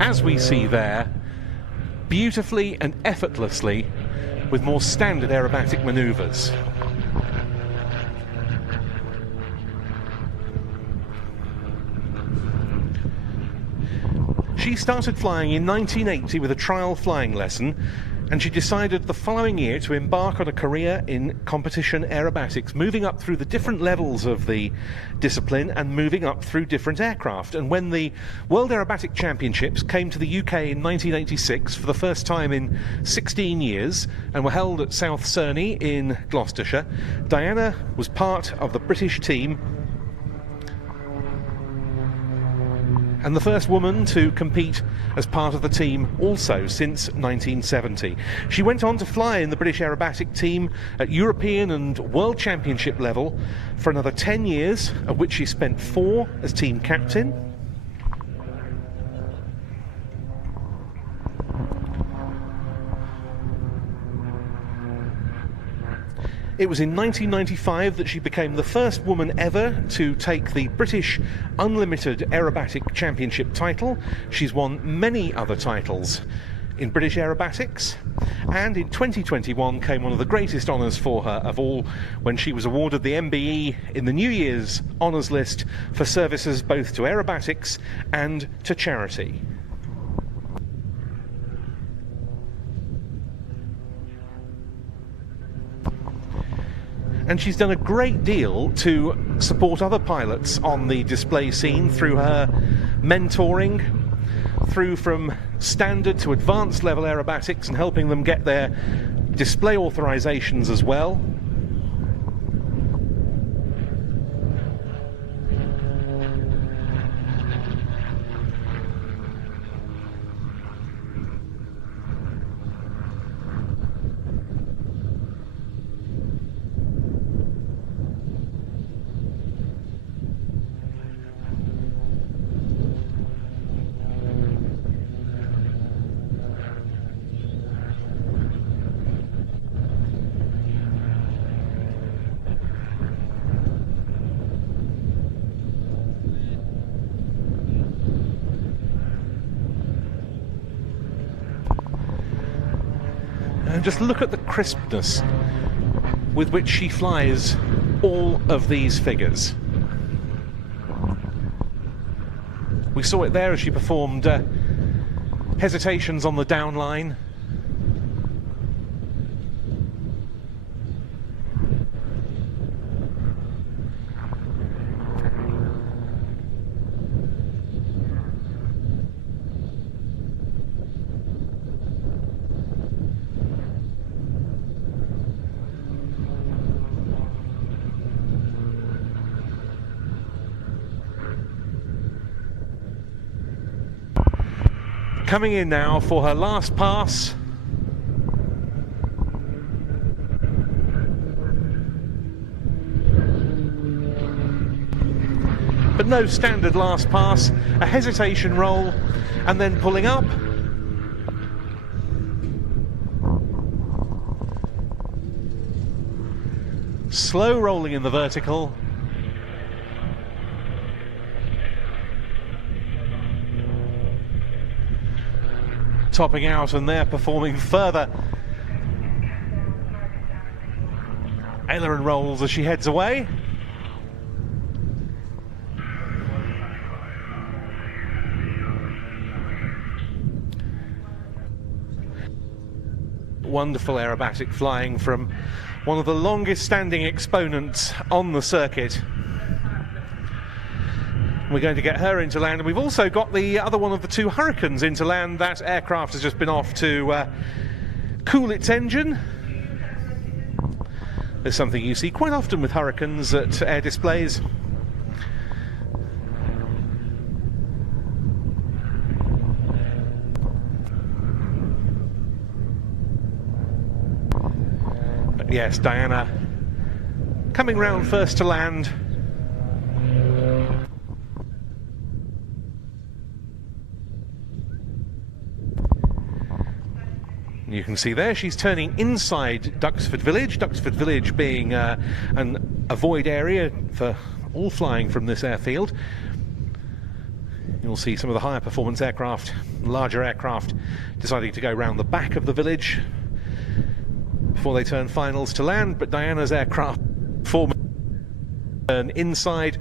as we see there, beautifully and effortlessly with more standard aerobatic manoeuvres. She started flying in 1980 with a trial flying lesson, and she decided the following year to embark on a career in competition aerobatics, moving up through the different levels of the discipline and moving up through different aircraft. And when the World Aerobatic Championships came to the UK in 1986 for the first time in 16 years and were held at South Cerney in Gloucestershire, Diana was part of the British team and the first woman to compete as part of the team also since 1970. She went on to fly in the British aerobatic team at European and World Championship level for another 10 years, of which she spent 4 as team captain. It was in 1995 that she became the first woman ever to take the British Unlimited Aerobatic Championship title. She's won many other titles in British aerobatics, and in 2021 came one of the greatest honours for her of all when she was awarded the MBE in the New Year's honours list for services both to aerobatics and to charity. And she's done a great deal to support other pilots on the display scene through her mentoring, through from standard to advanced level aerobatics and helping them get their display authorizations as well. And just look at the crispness with which she flies all of these figures. We saw it there as she performed hesitations on the down line. Coming in now for her last pass. But no standard last pass, a hesitation roll, and then pulling up. Slow rolling in the vertical. Topping out, and they're performing further aileron rolls as she heads away. Wonderful aerobatic flying from one of the longest standing exponents on the circuit. We're going to get her into land, and we've also got the other one of the two Hurricanes into land. That aircraft has just been off to cool its engine. It's something you see quite often with Hurricanes at air displays. But yes, Diana coming round first to land. You can see there she's turning inside Duxford Village, Duxford Village being a void area for all flying from this airfield. You'll see some of the higher performance aircraft, larger aircraft, deciding to go round the back of the village before they turn finals to land, but Diana's aircraft turn inside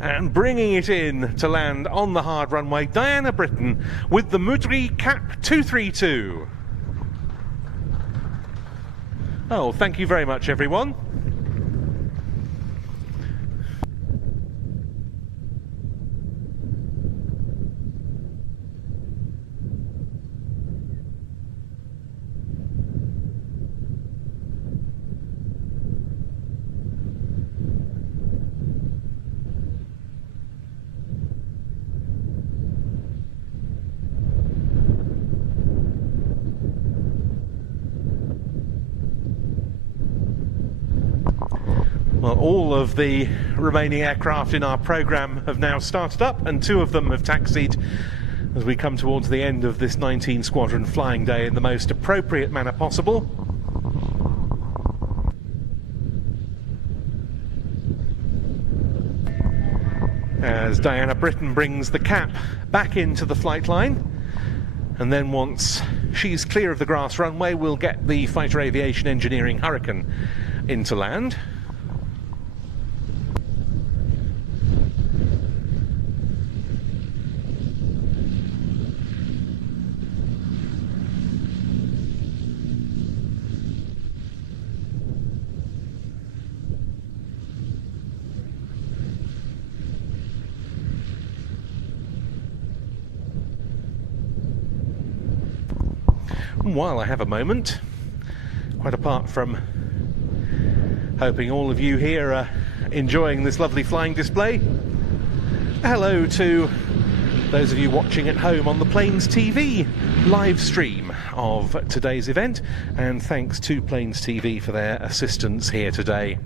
and bringing it in to land on the hard runway, Diana Britton with the Mudri Cap 232. Oh, thank you very much, everyone. Well, all of the remaining aircraft in our programme have now started up, and 2 of them have taxied as we come towards the end of this 19 Squadron flying day in the most appropriate manner possible. As Diana Britton brings the cap back into the flight line, and then once she's clear of the grass runway, we'll get the Fighter Aviation Engineering Hurricane into land. While I have a moment, quite apart from hoping all of you here are enjoying this lovely flying display, hello to those of you watching at home on the Planes TV live stream of today's event, and thanks to Planes TV for their assistance here today.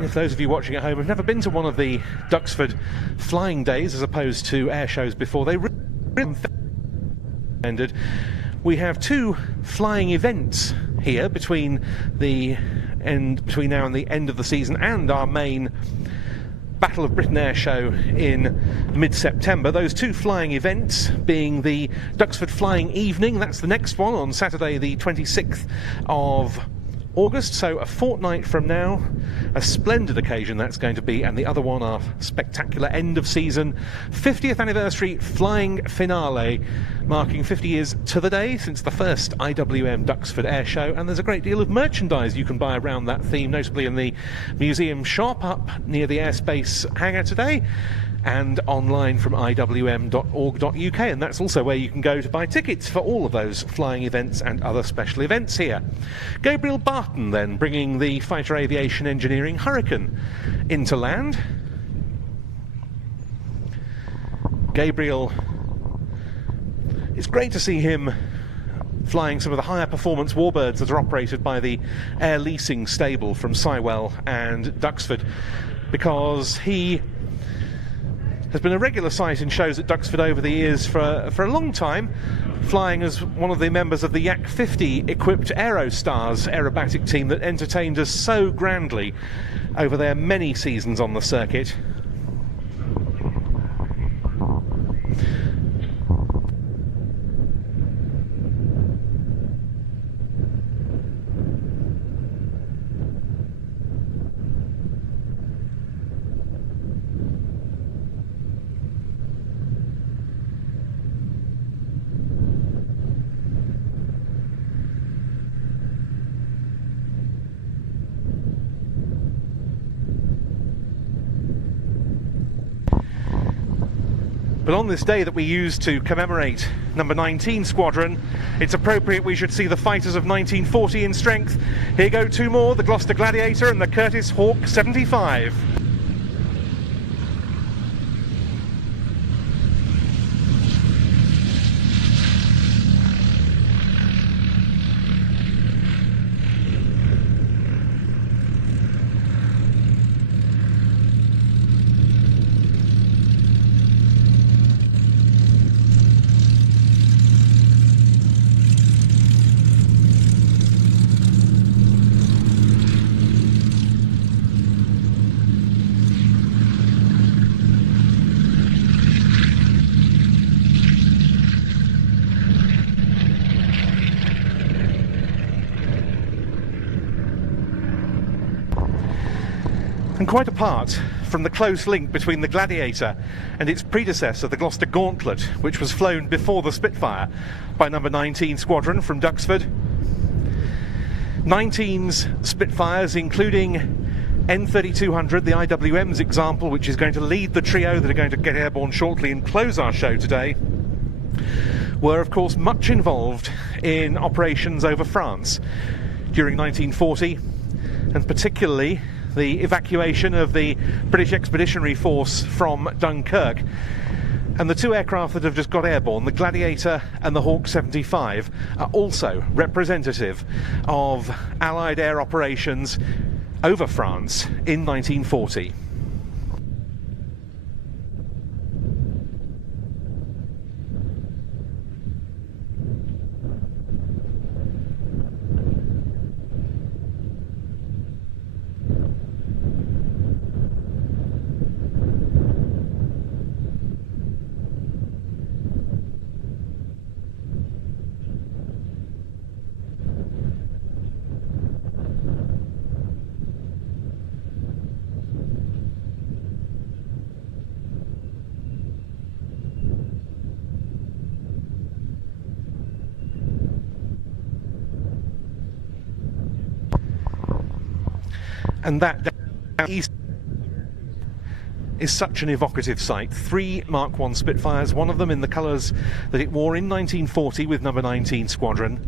If those of you watching at home have never been to one of the Duxford flying days as opposed to air shows before they ended, we have 2 flying events here between now and the end of the season and our main Battle of Britain Air Show in mid-September. Those 2 flying events being the Duxford Flying Evening, that's the next one on Saturday the 26th of August, so a fortnight from now. A splendid occasion that's going to be, and the other one, our spectacular end of season 50th anniversary flying finale, marking 50 years to the day since the first IWM Duxford Air Show, and there's a great deal of merchandise you can buy around that theme, notably in the museum shop up near the airspace hangar today, and online from iwm.org.uk, and that's also where you can go to buy tickets for all of those flying events and other special events here. Gabriel Barton then bringing the Fighter Aviation Engineering Hurricane into land. Gabriel, it's great to see him flying some of the higher performance warbirds that are operated by the air leasing stable from Sywell and Duxford, because he has been a regular sight in shows at Duxford over the years for a long time, flying as one of the members of the Yak 50 equipped Aerostars aerobatic team that entertained us so grandly over their many seasons on the circuit. But on this day that we use to commemorate number 19 Squadron, it's appropriate we should see the fighters of 1940 in strength. Here go two more, the Gloucester Gladiator and the Curtiss Hawk 75. And quite apart from the close link between the Gladiator and its predecessor, the Gloucester Gauntlet, which was flown before the Spitfire by number 19 Squadron from Duxford, 19's Spitfires, including N3200, the IWM's example, which is going to lead the trio that are going to get airborne shortly and close our show today, were of course much involved in operations over France during 1940, and particularly the evacuation of the British Expeditionary Force from Dunkirk. And the two aircraft that have just got airborne, the Gladiator and the Hawk 75, are also representative of Allied air operations over France in 1940. And that east is such an evocative sight. 3 Mark I Spitfires, one of them in the colours that it wore in 1940 with number 19 Squadron,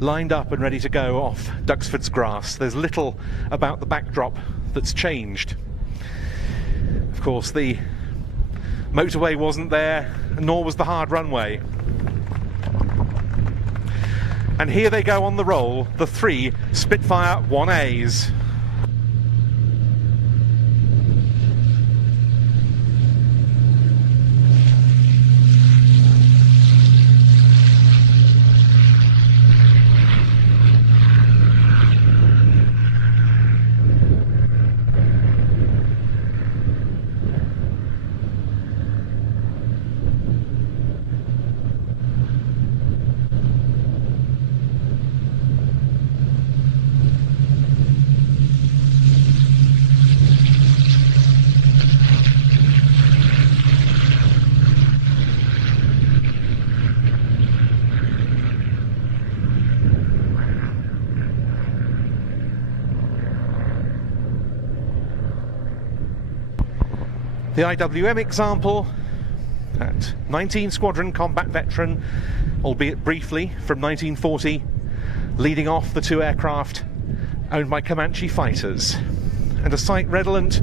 lined up and ready to go off Duxford's grass. There's little about the backdrop that's changed. Of course, the motorway wasn't there, nor was the hard runway. And here they go on the roll, the 3 Spitfire 1As. The IWM example, at 19 Squadron combat veteran, albeit briefly, from 1940, leading off the 2 aircraft owned by Comanche fighters. And a sight redolent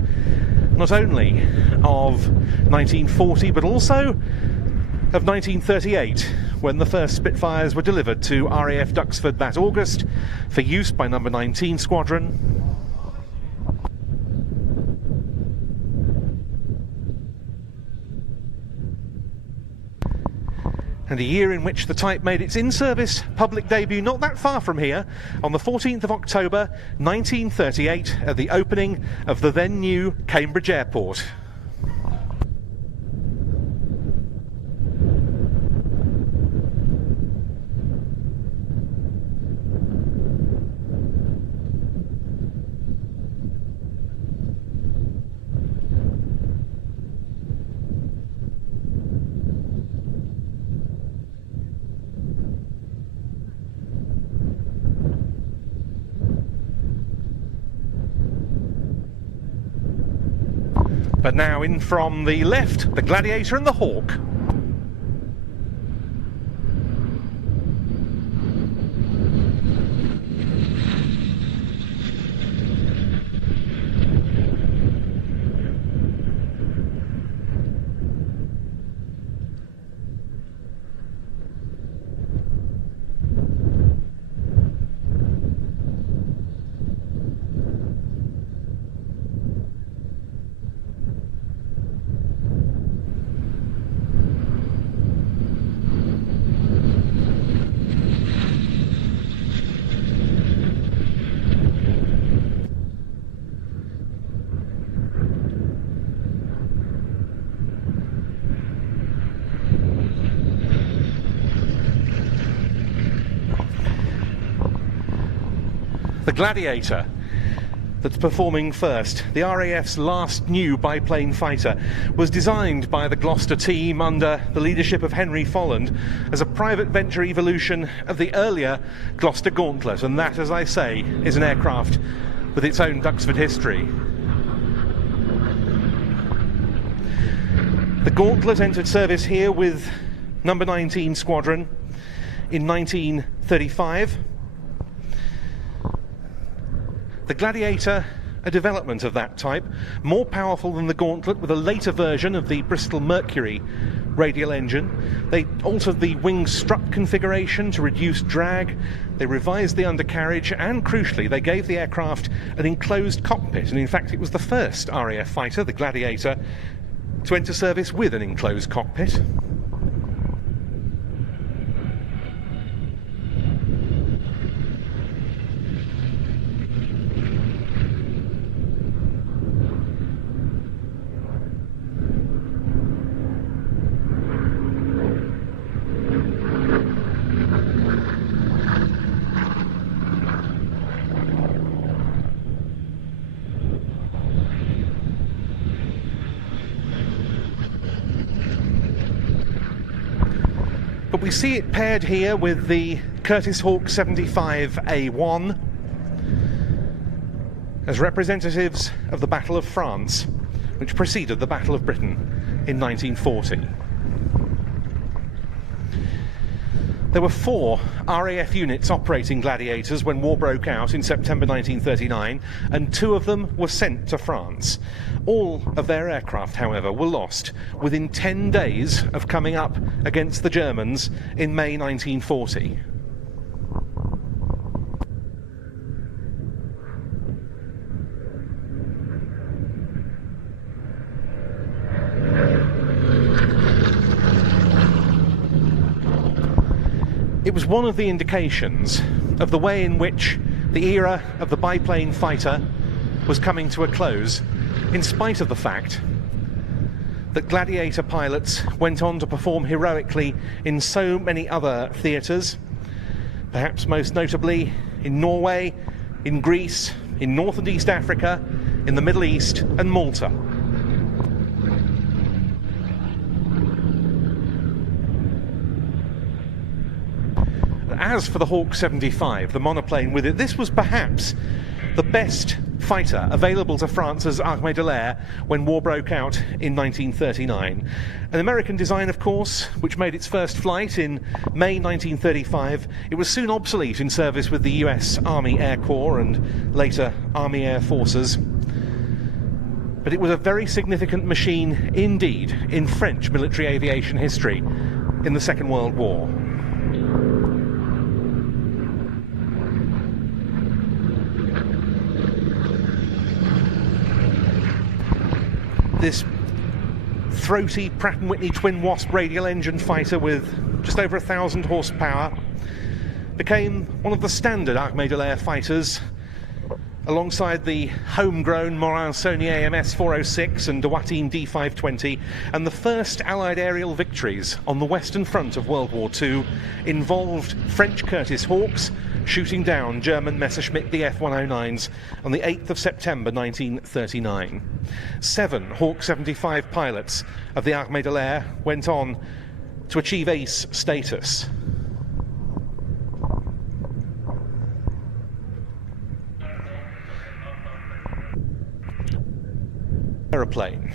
not only of 1940 but also of 1938, when the first Spitfires were delivered to RAF Duxford that August for use by number 19 Squadron. And a year in which the type made its in-service public debut not that far from here, on the 14th of October 1938, at the opening of the then new Cambridge Airport. But now in from the left, the Gladiator and the Hawk. The Gladiator that's performing first, the RAF's last new biplane fighter, was designed by the Gloucester team under the leadership of Henry Folland as a private venture evolution of the earlier Gloucester Gauntlet, and that, as I say, is an aircraft with its own Duxford history. The Gauntlet entered service here with number 19 Squadron in 1935. The Gladiator, a development of that type, more powerful than the Gauntlet with a later version of the Bristol Mercury radial engine. They altered the wing strut configuration to reduce drag, they revised the undercarriage, and crucially they gave the aircraft an enclosed cockpit, and in fact it was the first RAF fighter, the Gladiator, to enter service with an enclosed cockpit. But we see it paired here with the Curtiss Hawk 75A1 as representatives of the Battle of France, which preceded the Battle of Britain in 1940. There were 4 RAF units operating Gladiators when war broke out in September 1939, and 2 of them were sent to France. All of their aircraft, however, were lost within 10 days of coming up against the Germans in May 1940. It was one of the indications of the way in which the era of the biplane fighter was coming to a close, in spite of the fact that Gladiator pilots went on to perform heroically in so many other theatres, perhaps most notably in Norway, in Greece, in North and East Africa, in the Middle East and Malta. As for the Hawk 75, the monoplane with it, this was perhaps the best fighter available to France's Armée de l'Air when war broke out in 1939. An American design, of course, which made its first flight in May 1935. It was soon obsolete in service with the US Army Air Corps and later Army Air Forces. But it was a very significant machine indeed in French military aviation history in the Second World War. This throaty Pratt & Whitney Twin Wasp radial engine fighter with just over 1,000 horsepower became one of the standard Armée de l'Air fighters, alongside the homegrown Morin-Saunier MS-406 and Dewatin D520, and the first Allied aerial victories on the Western Front of World War II involved French Curtiss Hawks shooting down German Messerschmitt F-109s on the 8th of September 1939. 7 Hawk 75 pilots of the Armée de l'Air went on to achieve ace status. Aeroplane.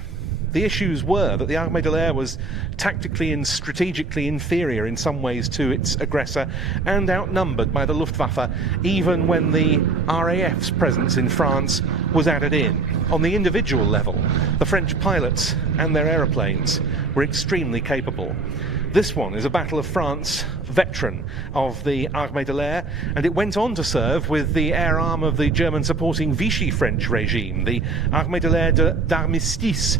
the issues were that the Armée de l'Air was tactically and strategically inferior in some ways to its aggressor and outnumbered by the Luftwaffe, even when the RAF's presence in France was added in. On the individual level, the French pilots and their aeroplanes were extremely capable. This one is a Battle of France veteran of the Armée de l'Air, and it went on to serve with the air arm of the German supporting Vichy French regime, the Armée de l'Air d'Armistice,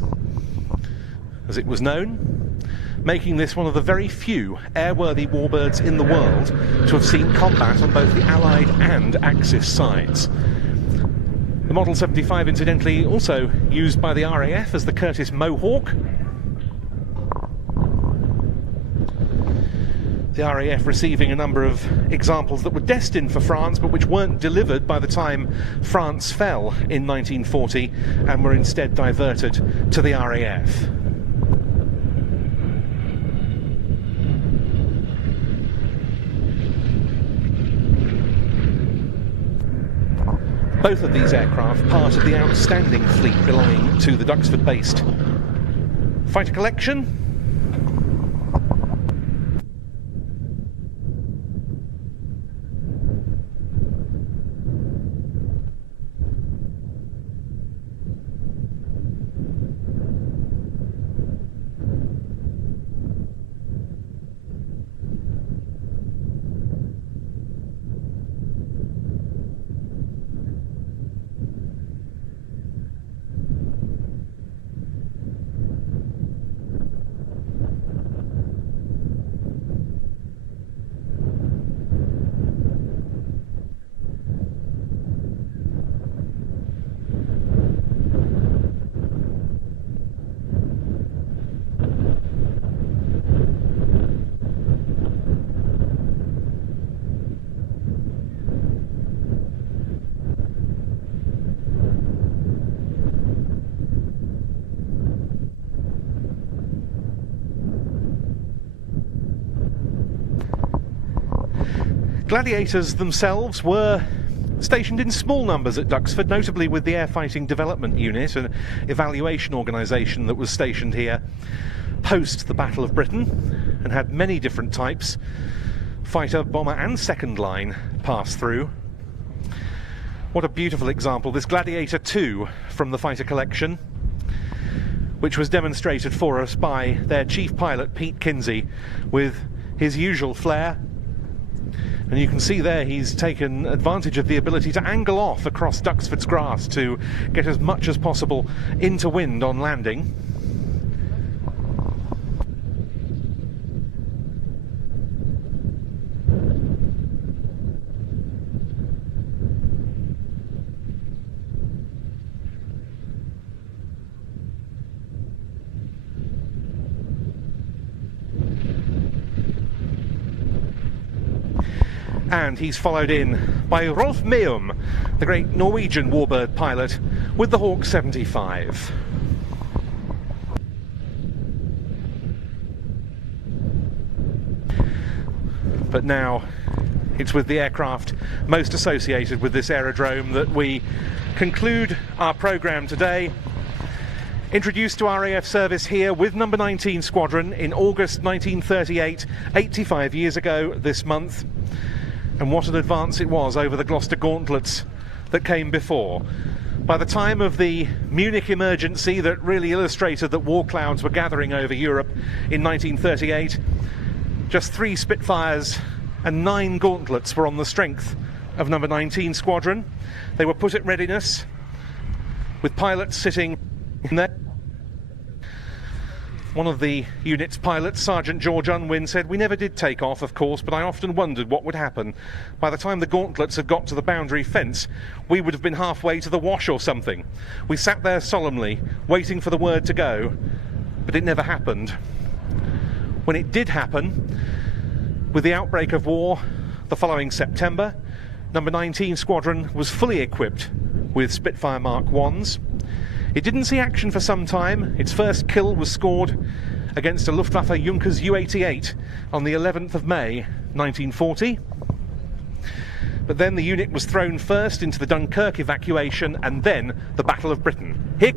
as it was known, making this one of the very few airworthy warbirds in the world to have seen combat on both the Allied and Axis sides. The Model 75, incidentally, also used by the RAF as the Curtiss Mohawk. The RAF receiving a number of examples that were destined for France but which weren't delivered by the time France fell in 1940 and were instead diverted to the RAF. Both of these aircraft part of the outstanding fleet belonging to the Duxford-based fighter collection. Gladiators themselves were stationed in small numbers at Duxford, notably with the Air Fighting Development Unit, an evaluation organisation that was stationed here post the Battle of Britain and had many different types, fighter, bomber and second line, pass through. What a beautiful example, this Gladiator 2 from the fighter collection, which was demonstrated for us by their chief pilot Pete Kinsey with his usual flair. And you can see there he's taken advantage of the ability to angle off across Duxford's grass to get as much as possible into wind on landing. And he's followed in by Rolf Meum, the great Norwegian warbird pilot, with the Hawk 75. But now it's with the aircraft most associated with this aerodrome that we conclude our programme today. Introduced to RAF service here with number 19 Squadron in August 1938, 85 years ago this month. And what an advance it was over the Gloucester gauntlets that came before. By the time of the Munich emergency that really illustrated that war clouds were gathering over Europe in 1938, just 3 Spitfires and 9 gauntlets were on the strength of number 19 Squadron. They were put at readiness with pilots sitting in there. One of the unit's pilots, Sergeant George Unwin, said, "We never did take off, of course, but I often wondered what would happen. By the time the gauntlets had got to the boundary fence, we would have been halfway to the Wash or something. We sat there solemnly, waiting for the word to go, but it never happened." When it did happen, with the outbreak of war the following September, number 19 Squadron was fully equipped with Spitfire Mark 1s. It didn't see action for some time. Its first kill was scored against a Luftwaffe Junkers Ju-88 on the 11th of May 1940. But then the unit was thrown first into the Dunkirk evacuation and then the Battle of Britain. Here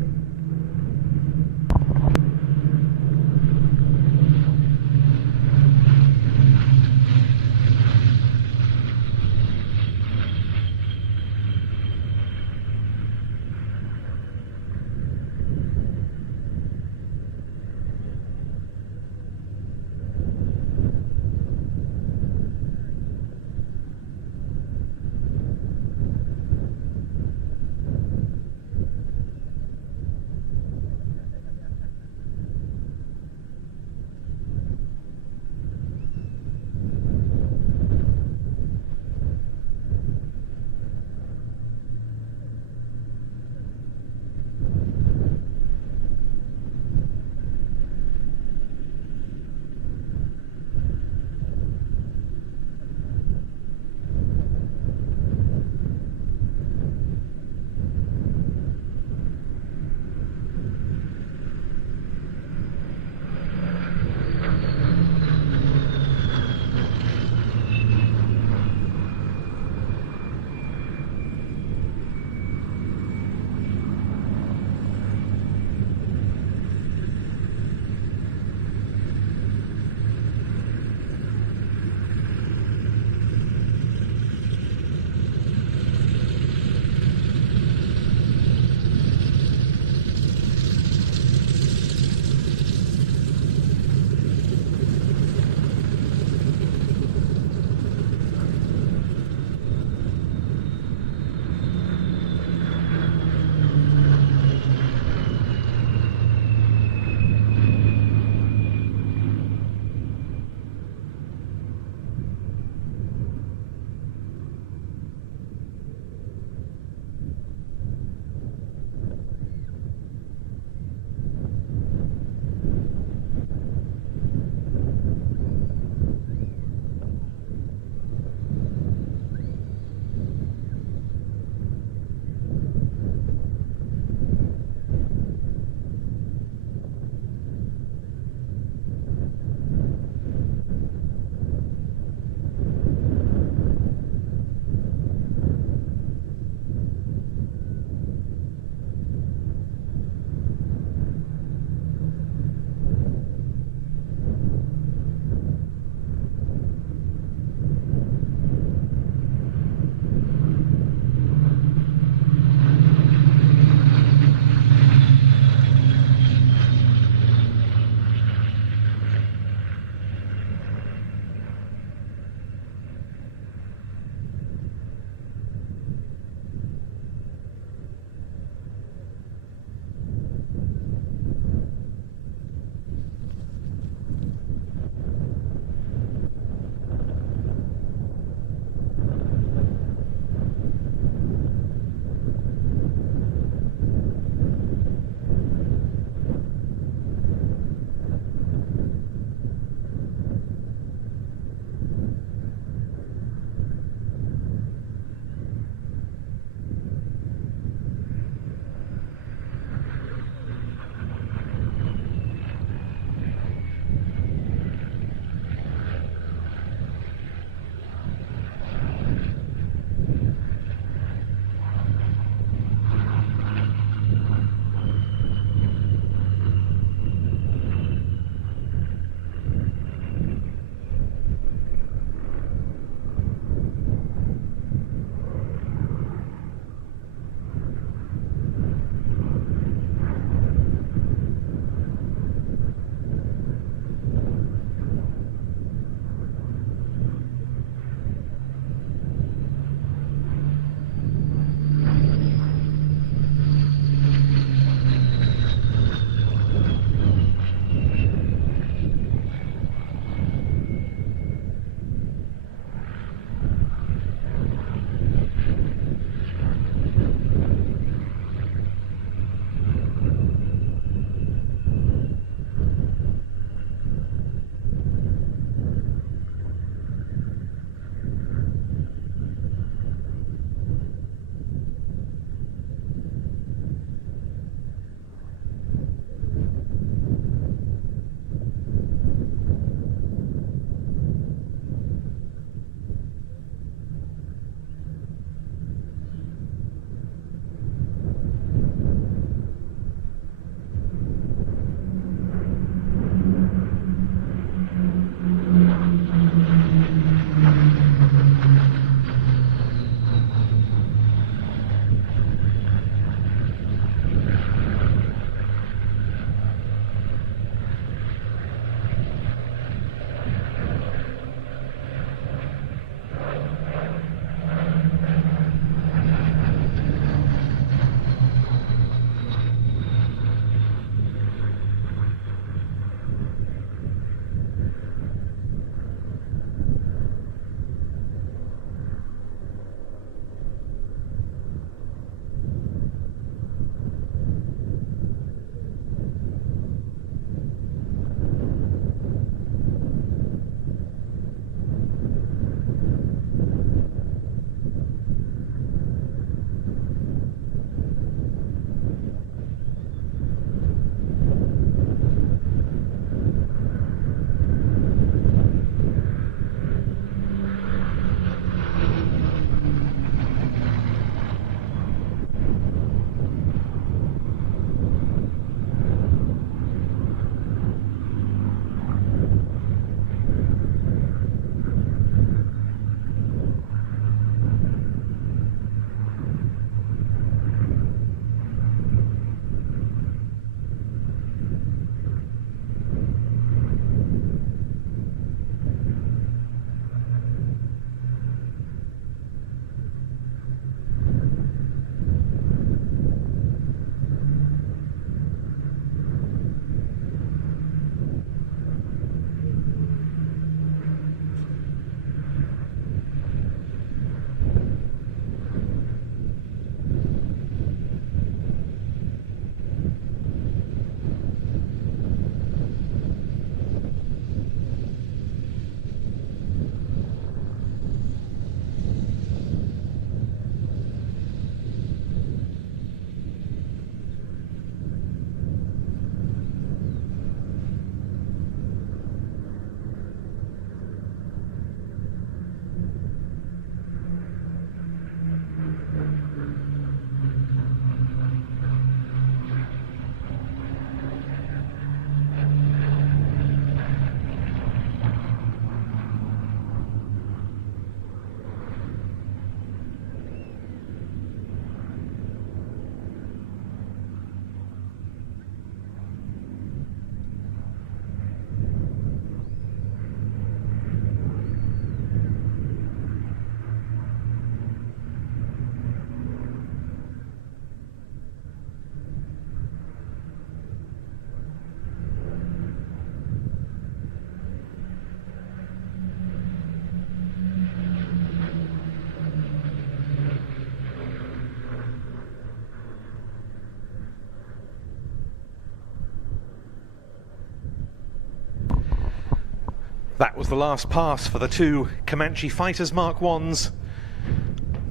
That was the last pass for the two Comanche Fighters Mark 1s,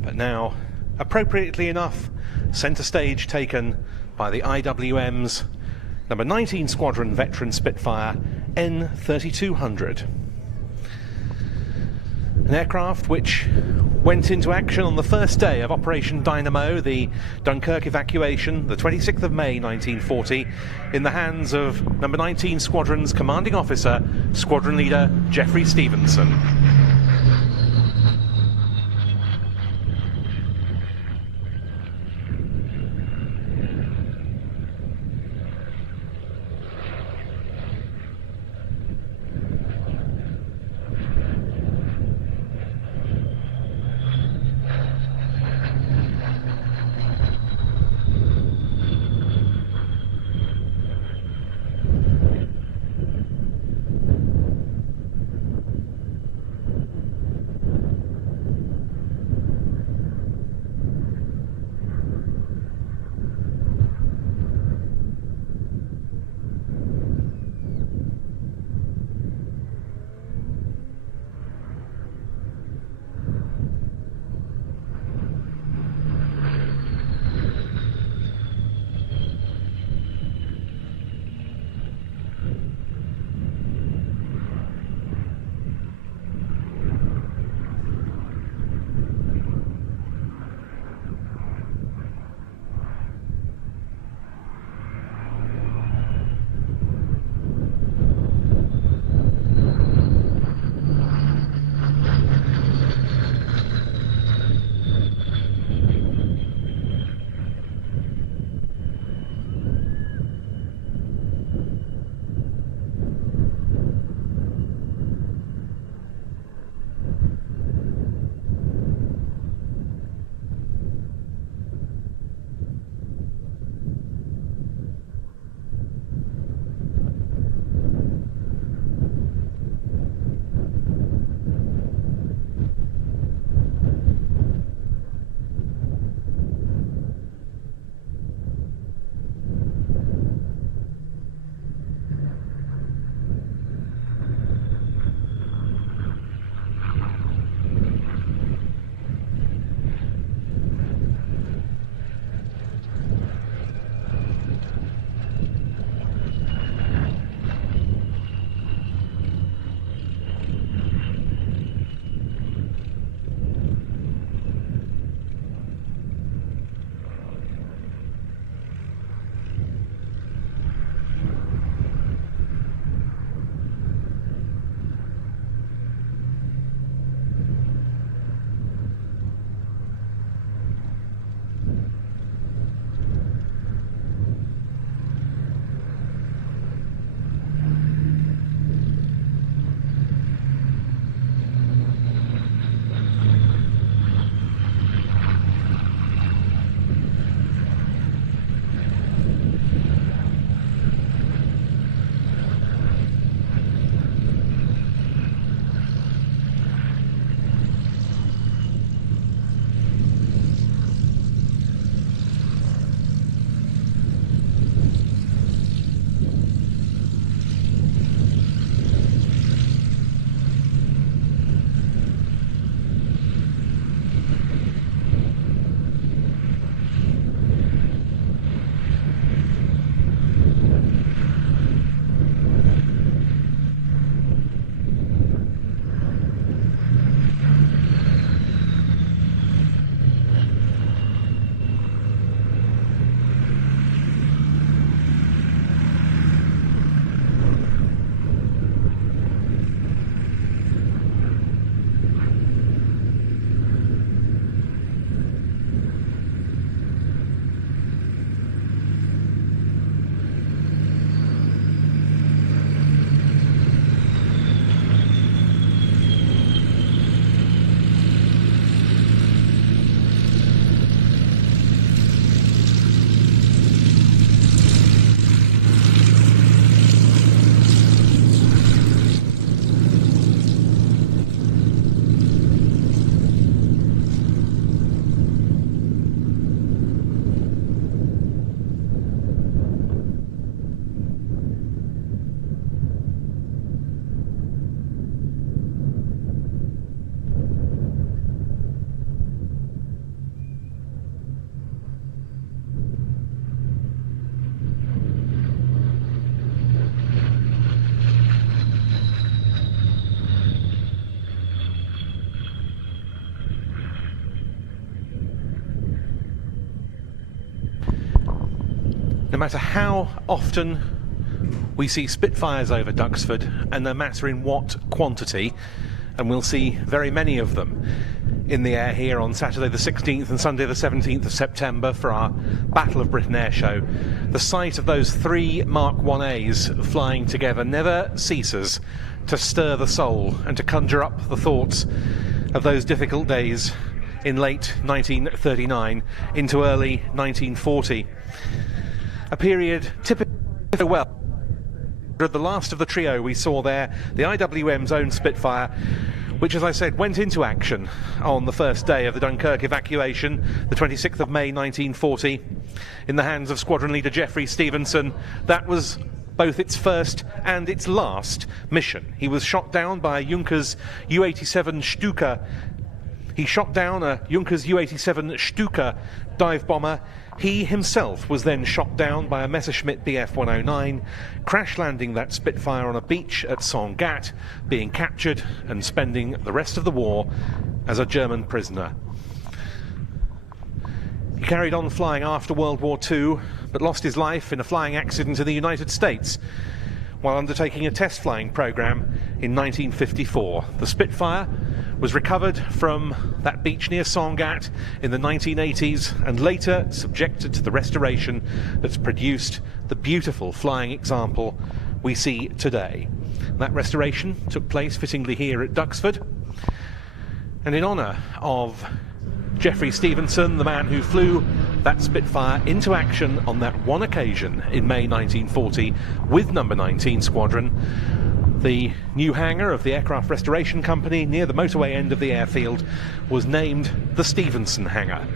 but now, appropriately enough, centre stage taken by the IWM's number 19 Squadron veteran Spitfire N3200. An aircraft which went into action on the first day of Operation Dynamo, the Dunkirk evacuation, the 26th of May 1940, in the hands of number 19 Squadron's commanding officer, Squadron Leader Geoffrey Stevenson. No matter how often we see Spitfires over Duxford, and no matter in what quantity, and we'll see very many of them in the air here on Saturday the 16th and Sunday the 17th of September for our Battle of Britain Air Show, the sight of those 3 Mark 1As flying together never ceases to stir the soul and to conjure up the thoughts of those difficult days in late 1939 into early 1940. A period typically well. The last of the trio we saw there, the IWM's own Spitfire, which, as I said, went into action on the first day of the Dunkirk evacuation, the 26th of May 1940, in the hands of Squadron Leader Geoffrey Stevenson. That was both its first and its last mission. He was shot down by a Junkers Ju-87 Stuka. He shot down a Junkers Ju-87 Stuka dive bomber. He himself was then shot down by a Messerschmitt Bf-109, crash landing that Spitfire on a beach at Sangatte, being captured and spending the rest of the war as a German prisoner. He carried on flying after World War II, but lost his life in a flying accident in the United States while undertaking a test flying program in 1954. The Spitfire was recovered from that beach near Sangatte in the 1980s and later subjected to the restoration that's produced the beautiful flying example we see today. That restoration took place fittingly here at Duxford, and in honour of Geoffrey Stevenson, the man who flew that Spitfire into action on that one occasion in May 1940 with number 19 Squadron, the new hangar of the Aircraft Restoration Company near the motorway end of the airfield was named the Stevenson Hangar.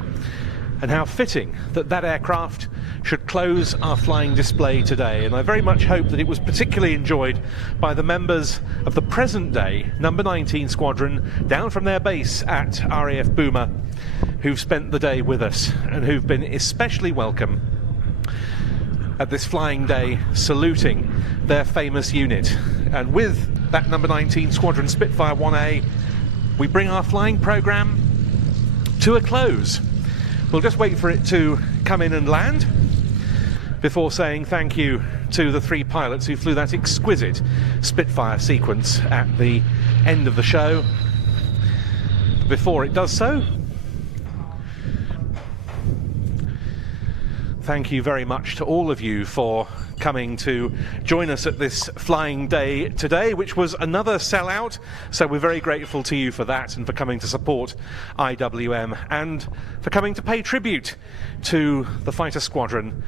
And how fitting that that aircraft should close our flying display today. And I very much hope that it was particularly enjoyed by the members of the present day number 19 Squadron down from their base at RAF Boomer, who've spent the day with us and who've been especially welcome at this flying day, saluting their famous unit. And with that number 19 Squadron Spitfire 1A, we bring our flying programme to a close. We'll just wait for it to come in and land before saying thank you to the 3 pilots who flew that exquisite Spitfire sequence at the end of the show. Before it does so, thank you very much to all of you for coming to join us at this flying day today, which was another sellout. So we're very grateful to you for that and for coming to support IWM and for coming to pay tribute to the fighter squadron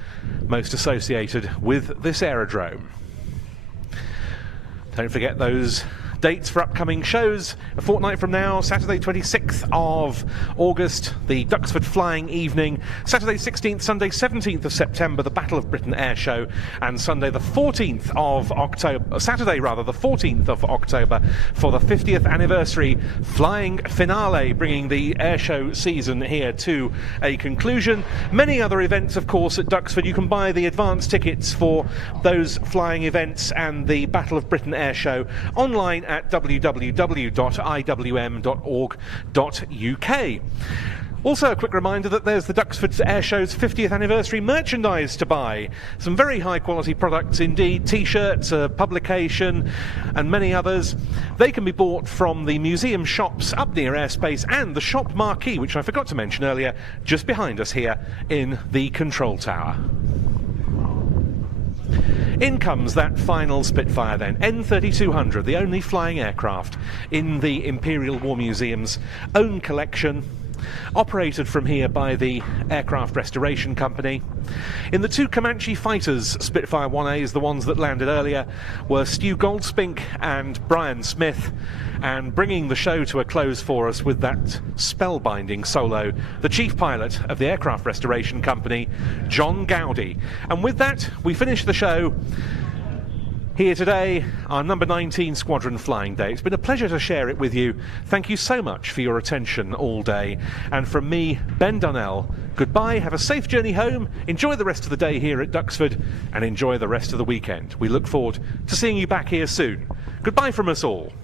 most associated with this aerodrome. Don't forget those dates for upcoming shows. A fortnight from now, Saturday 26th of August, the Duxford Flying Evening. Saturday 16th, Sunday 17th of September, the Battle of Britain Air Show. And Sunday the 14th of October, Saturday rather, the 14th of October for the 50th anniversary flying finale, bringing the air show season here to a conclusion. Many other events, of course, at Duxford. You can buy the advance tickets for those flying events and the Battle of Britain Air Show online at www.iwm.org.uk. Also, a quick reminder that there's the Duxford Air Show's 50th anniversary merchandise to buy. Some very high quality products indeed, t-shirts, a publication and many others. They can be bought from the museum shops up near Airspace and the shop marquee, which I forgot to mention earlier, just behind us here in the control tower. In comes that final Spitfire then, N3200, the only flying aircraft in the Imperial War Museum's own collection, operated from here by the Aircraft Restoration Company. In the 2 Comanche fighters, Spitfire 1As, the ones that landed earlier, were Stu Goldspink and Brian Smith, and bringing the show to a close for us with that spellbinding solo, the chief pilot of the Aircraft Restoration Company, John Gowdy. And with that, we finish the show here today, our number 19 Squadron Flying Day. It's been a pleasure to share it with you. Thank you so much for your attention all day. And from me, Ben Dunnell, goodbye, have a safe journey home, enjoy the rest of the day here at Duxford, and enjoy the rest of the weekend. We look forward to seeing you back here soon. Goodbye from us all.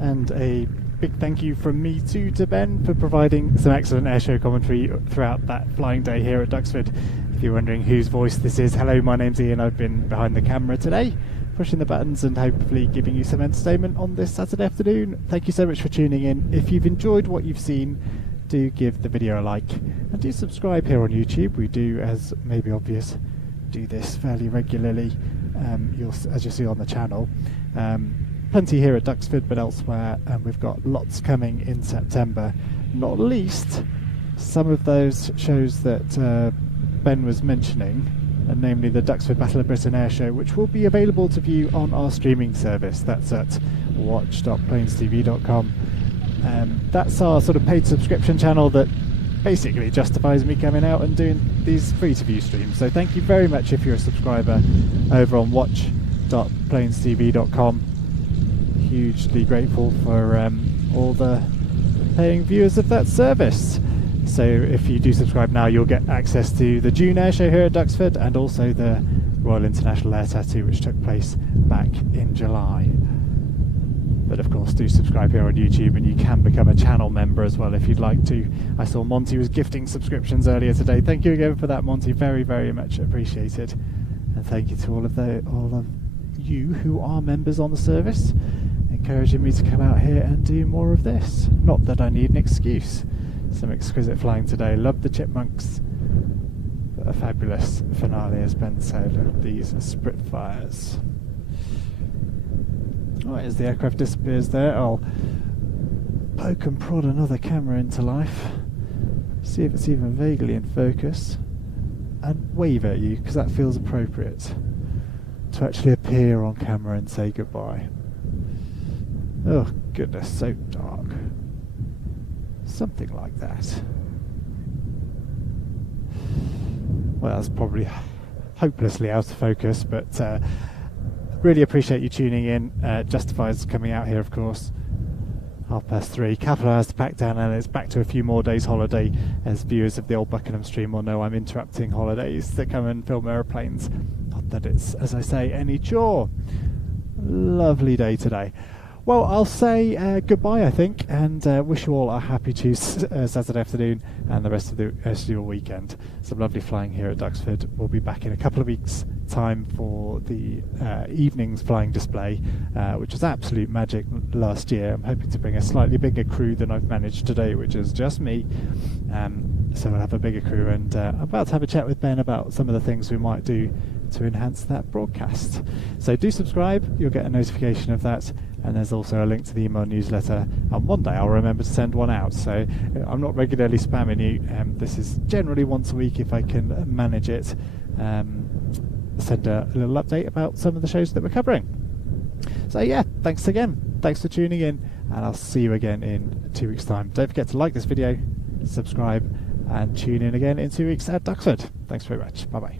And a big thank you from me too to Ben for providing some excellent airshow commentary throughout that flying day here at Duxford. If you're wondering whose voice this is, hello, my name's Ian. I've been behind the camera today, pushing the buttons and hopefully giving you some entertainment on this Saturday afternoon. Thank you so much for tuning in. If you've enjoyed what you've seen, do give the video a like and do subscribe here on YouTube. We do, as may be obvious, do this fairly regularly, as you see on the channel. Plenty here at Duxford, but elsewhere, and we've got lots coming in September, not least some of those shows that Ben was mentioning, and namely the Duxford Battle of Britain Air Show, which will be available to view on our streaming service. That's at watch.planestv.com. That's our sort of paid subscription channel that basically justifies me coming out and doing these free to view streams. So thank you very much if you're a subscriber over on watch.planestv.com. Hugely grateful for all the paying viewers of that service. So if you do subscribe now, you'll get access to the June Air Show here at Duxford and also the Royal International Air Tattoo, which took place back in July. But of course, do subscribe here on YouTube, and you can become a channel member as well if you'd like to. I saw Monty was gifting subscriptions earlier today. Thank you again for that, Monty. Very, very much appreciated. And thank you to all of you who are members on the service, encouraging me to come out here and do more of this. Not that I need an excuse. Some exquisite flying today. Love the chipmunks. A fabulous finale, as Ben said, of these Spitfires. Right, as the aircraft disappears there, I'll poke and prod another camera into life, see if it's even vaguely in focus, and wave at you, because that feels appropriate, to actually appear on camera and say goodbye. Oh goodness, so dark. Something like that. Well, that's probably hopelessly out of focus, but really appreciate you tuning in. Justifies coming out here, of course. 3:30. Couple of hours to pack down, and it's back to a few more days holiday. As viewers of the old Buckingham stream will know, I'm interrupting holidays to come and film aeroplanes. Not that it's, as I say, any chore. Lovely day today. Well, I'll say goodbye, I think, and wish you all a happy Tuesday, Saturday afternoon and the rest of your weekend. Some lovely flying here at Duxford. We'll be back in a couple of weeks' time for the evening's flying display, which was absolute magic last year. I'm hoping to bring a slightly bigger crew than I've managed today, which is just me. So we'll have a bigger crew, and I'm about to have a chat with Ben about some of the things we might do to enhance that broadcast. So do subscribe, you'll get a notification of that, and there's also a link to the email newsletter, and one day I'll remember to send one out. So I'm not regularly spamming you. This is generally once a week if I can manage it. Send a little update about some of the shows that we're covering. So yeah, thanks again. Thanks for tuning in, and I'll see you again in 2 weeks' time. Don't forget to like this video, subscribe, and tune in again in 2 weeks at Duxford. Thanks very much. Bye bye.